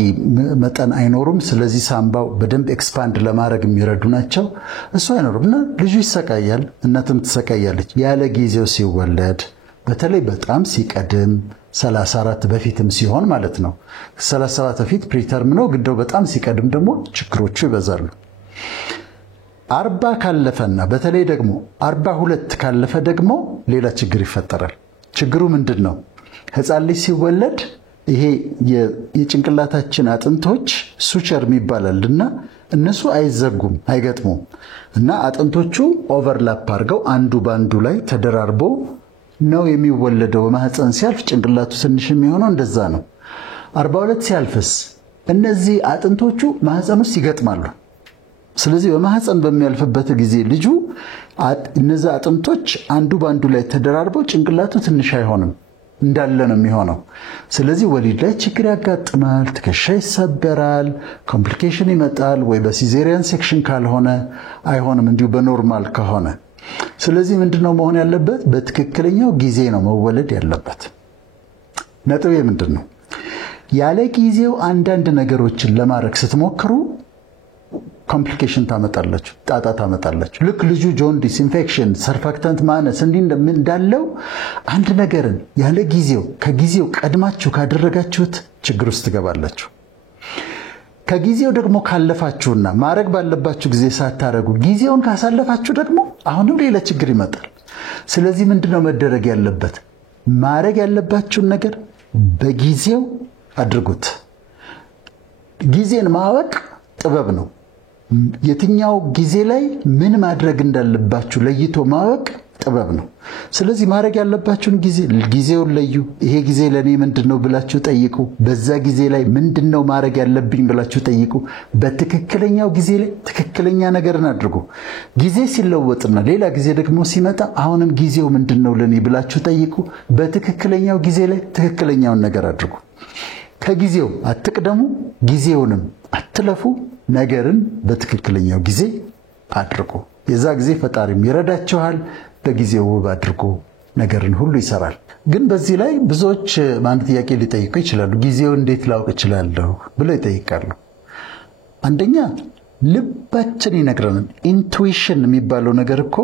መጠን አይኖሩም። ስለዚህ ሳምባው በደንብ ኤክስፓንድ ለማድረግ የሚረዱ ናቸው። እሱ አይኖሩም እና ልጁ ይሰቃያል፣ እናትም ትሰቃያለች። ያለ ጊዜው ሲወለድ፣ በተለይ በጣም ሲቀድም 34 በፊትም ሲሆን ማለት ነው። 37 በፊት ፕሪተርም ነው፣ ግን በጣም ሲቀድም ደግሞ ችግሮቹ ይበዛሉ። 40 ካለፈና በተለይ ደግሞ 42 ካለፈ ደግሞ ሌላ ችግር ይፈጠራል። ችግሩ ምንድን ነው? ሕፃን ልጅ ሲወለድ ይሄ የጭንቅላታችን አጥንቶች ሱቸር ይባላልና እነሱ አይዘጉም፣ አይገጥሙም እና አጥንቶቹ ኦቨርላፕ አድርገው አንዱ ባንዱ ላይ ተደራርቦ ነው የሚወለደው። በማህፀን ሲያልፍ ጭንቅላቱ ትንሽ የሚሆነው እንደዛ ነው። 42 ሲያልፍስ እነዚህ አጥንቶቹ ማህፀን ውስጥ ይገጥማሉ። ስለዚህ በማህፀን በሚያልፍበት ጊዜ ልጁ እነዚህ አጥንቶች አንዱ ባንዱ ላይ ተደራርበው ጭንቅላቱ ትንሽ አይሆንም፣ እንዳለ ነው የሚሆነው። ስለዚህ ወሊድ ላይ ችግር ያጋጥማል፣ ትከሻ ይሰበራል፣ ኮምፕሊኬሽን ይመጣል። ወይ በሲዜሪያን ሴክሽን ካልሆነ አይሆንም፣ እንዲሁ በኖርማል ከሆነ። ስለዚህ ምንድነው መሆን ያለበት? በትክክለኛው ጊዜ ነው መወለድ ያለበት። ነጥቤ ምንድን ነው? ያለ ጊዜው አንዳንድ ነገሮችን ለማድረግ ስትሞክሩ ኮምፕሊኬሽን ታመጣላችሁ፣ ጣጣ ታመጣላችሁ። ልክ ልጁ ጆንዲስ፣ ኢንፌክሽን፣ ሰርፋክተንት ማነስ እንዲህ እንዳለው አንድ ነገርን ያለ ጊዜው ከጊዜው ቀድማችሁ ካደረጋችሁት ችግር ውስጥ ትገባላችሁ። ከጊዜው ደግሞ ካለፋችሁና ማድረግ ባለባችሁ ጊዜ ሳታረጉ ጊዜውን ካሳለፋችሁ ደግሞ አሁንም ሌላ ችግር ይመጣል። ስለዚህ ምንድነው መደረግ ያለበት? ማድረግ ያለባችሁን ነገር በጊዜው አድርጉት። ጊዜን ማወቅ ጥበብ ነው። የትኛው ጊዜ ላይ ምን ማድረግ እንዳለባችሁ ለይቶ ማወቅ ጥበብ ነው። ስለዚህ ማድረግ ያለባችሁን ጊዜውን ለዩ። ይሄ ጊዜ ለኔ ምንድነው ብላችሁ ጠይቁ። በዛ ጊዜ ላይ ምንድነው ማድረግ ያለብኝ ብላችሁ ጠይቁ። በትክክለኛው ጊዜ ላይ ትክክለኛ ነገርን አድርጉ። ጊዜ ሲለወጥና ሌላ ጊዜ ደግሞ ሲመጣ አሁንም ጊዜው ምንድነው ለኔ ብላችሁ ጠይቁ። በትክክለኛው ጊዜ ላይ ትክክለኛውን ነገር አድርጉ። ከጊዜው አትቅደሙ፣ ጊዜውንም አትለፉ። ነገርን በትክክለኛው ጊዜ አድርጉ። የዛ ጊዜ ፈጣሪም ይረዳችኋል። በጊዜው ውብ አድርጎ ነገርን ሁሉ ይሰራል። ግን በዚህ ላይ ብዙዎች አንድ ጥያቄ ሊጠይቁ ይችላሉ። ጊዜው እንዴት ላውቅ እችላለሁ ብለው ይጠይቃሉ። አንደኛ ልባችን ይነግረናል። ኢንቱዊሽን የሚባለው ነገር እኮ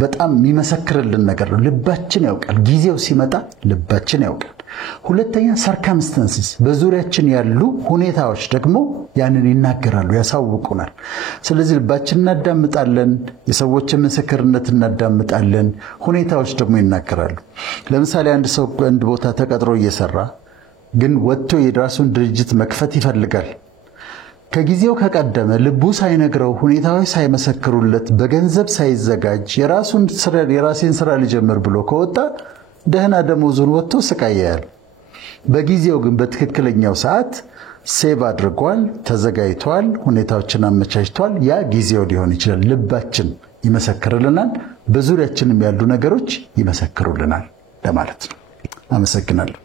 በጣም የሚመሰክርልን ነገር ነው። ልባችን ያውቃል። ጊዜው ሲመጣ ልባችን ያውቃል። ሁለተኛ ሰርከምስታንስስ፣ በዙሪያችን ያሉ ሁኔታዎች ደግሞ ያንን ይናገራሉ፣ ያሳውቁናል። ስለዚህ ልባችን እናዳምጣለን፣ የሰዎችን ምስክርነት እናዳምጣለን፣ ሁኔታዎች ደግሞ ይናገራሉ። ለምሳሌ አንድ ሰው አንድ ቦታ ተቀጥሮ እየሰራ ግን ወጥቶ የራሱን ድርጅት መክፈት ይፈልጋል። ከጊዜው ከቀደመ ልቡ ሳይነግረው ሁኔታዎች ሳይመሰክሩለት በገንዘብ ሳይዘጋጅ የራሴን ስራ ልጀምር ብሎ ከወጣ ደህና ደሞዙን ወጥቶ ስቃያል። በጊዜው ግን በትክክለኛው ሰዓት ሴቭ አድርጓል፣ ተዘጋጅቷል፣ ሁኔታዎችን አመቻችቷል። ያ ጊዜው ሊሆን ይችላል። ልባችን ይመሰክርልናል፣ በዙሪያችንም ያሉ ነገሮች ይመሰክሩልናል ለማለት ነው። አመሰግናለሁ።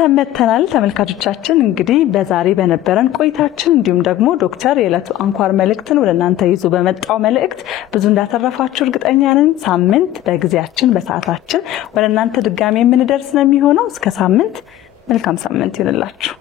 ተመልሰናል ተመልካቾቻችን። እንግዲህ በዛሬ በነበረን ቆይታችን እንዲሁም ደግሞ ዶክተር የዕለቱ አንኳር መልእክትን ወደ እናንተ ይዞ በመጣው መልእክት ብዙ እንዳተረፋችሁ እርግጠኛ ነን። ሳምንት በጊዜያችን በሰዓታችን ወደ እናንተ ድጋሚ የምንደርስ ነው የሚሆነው። እስከ ሳምንት መልካም ሳምንት ይሁንላችሁ።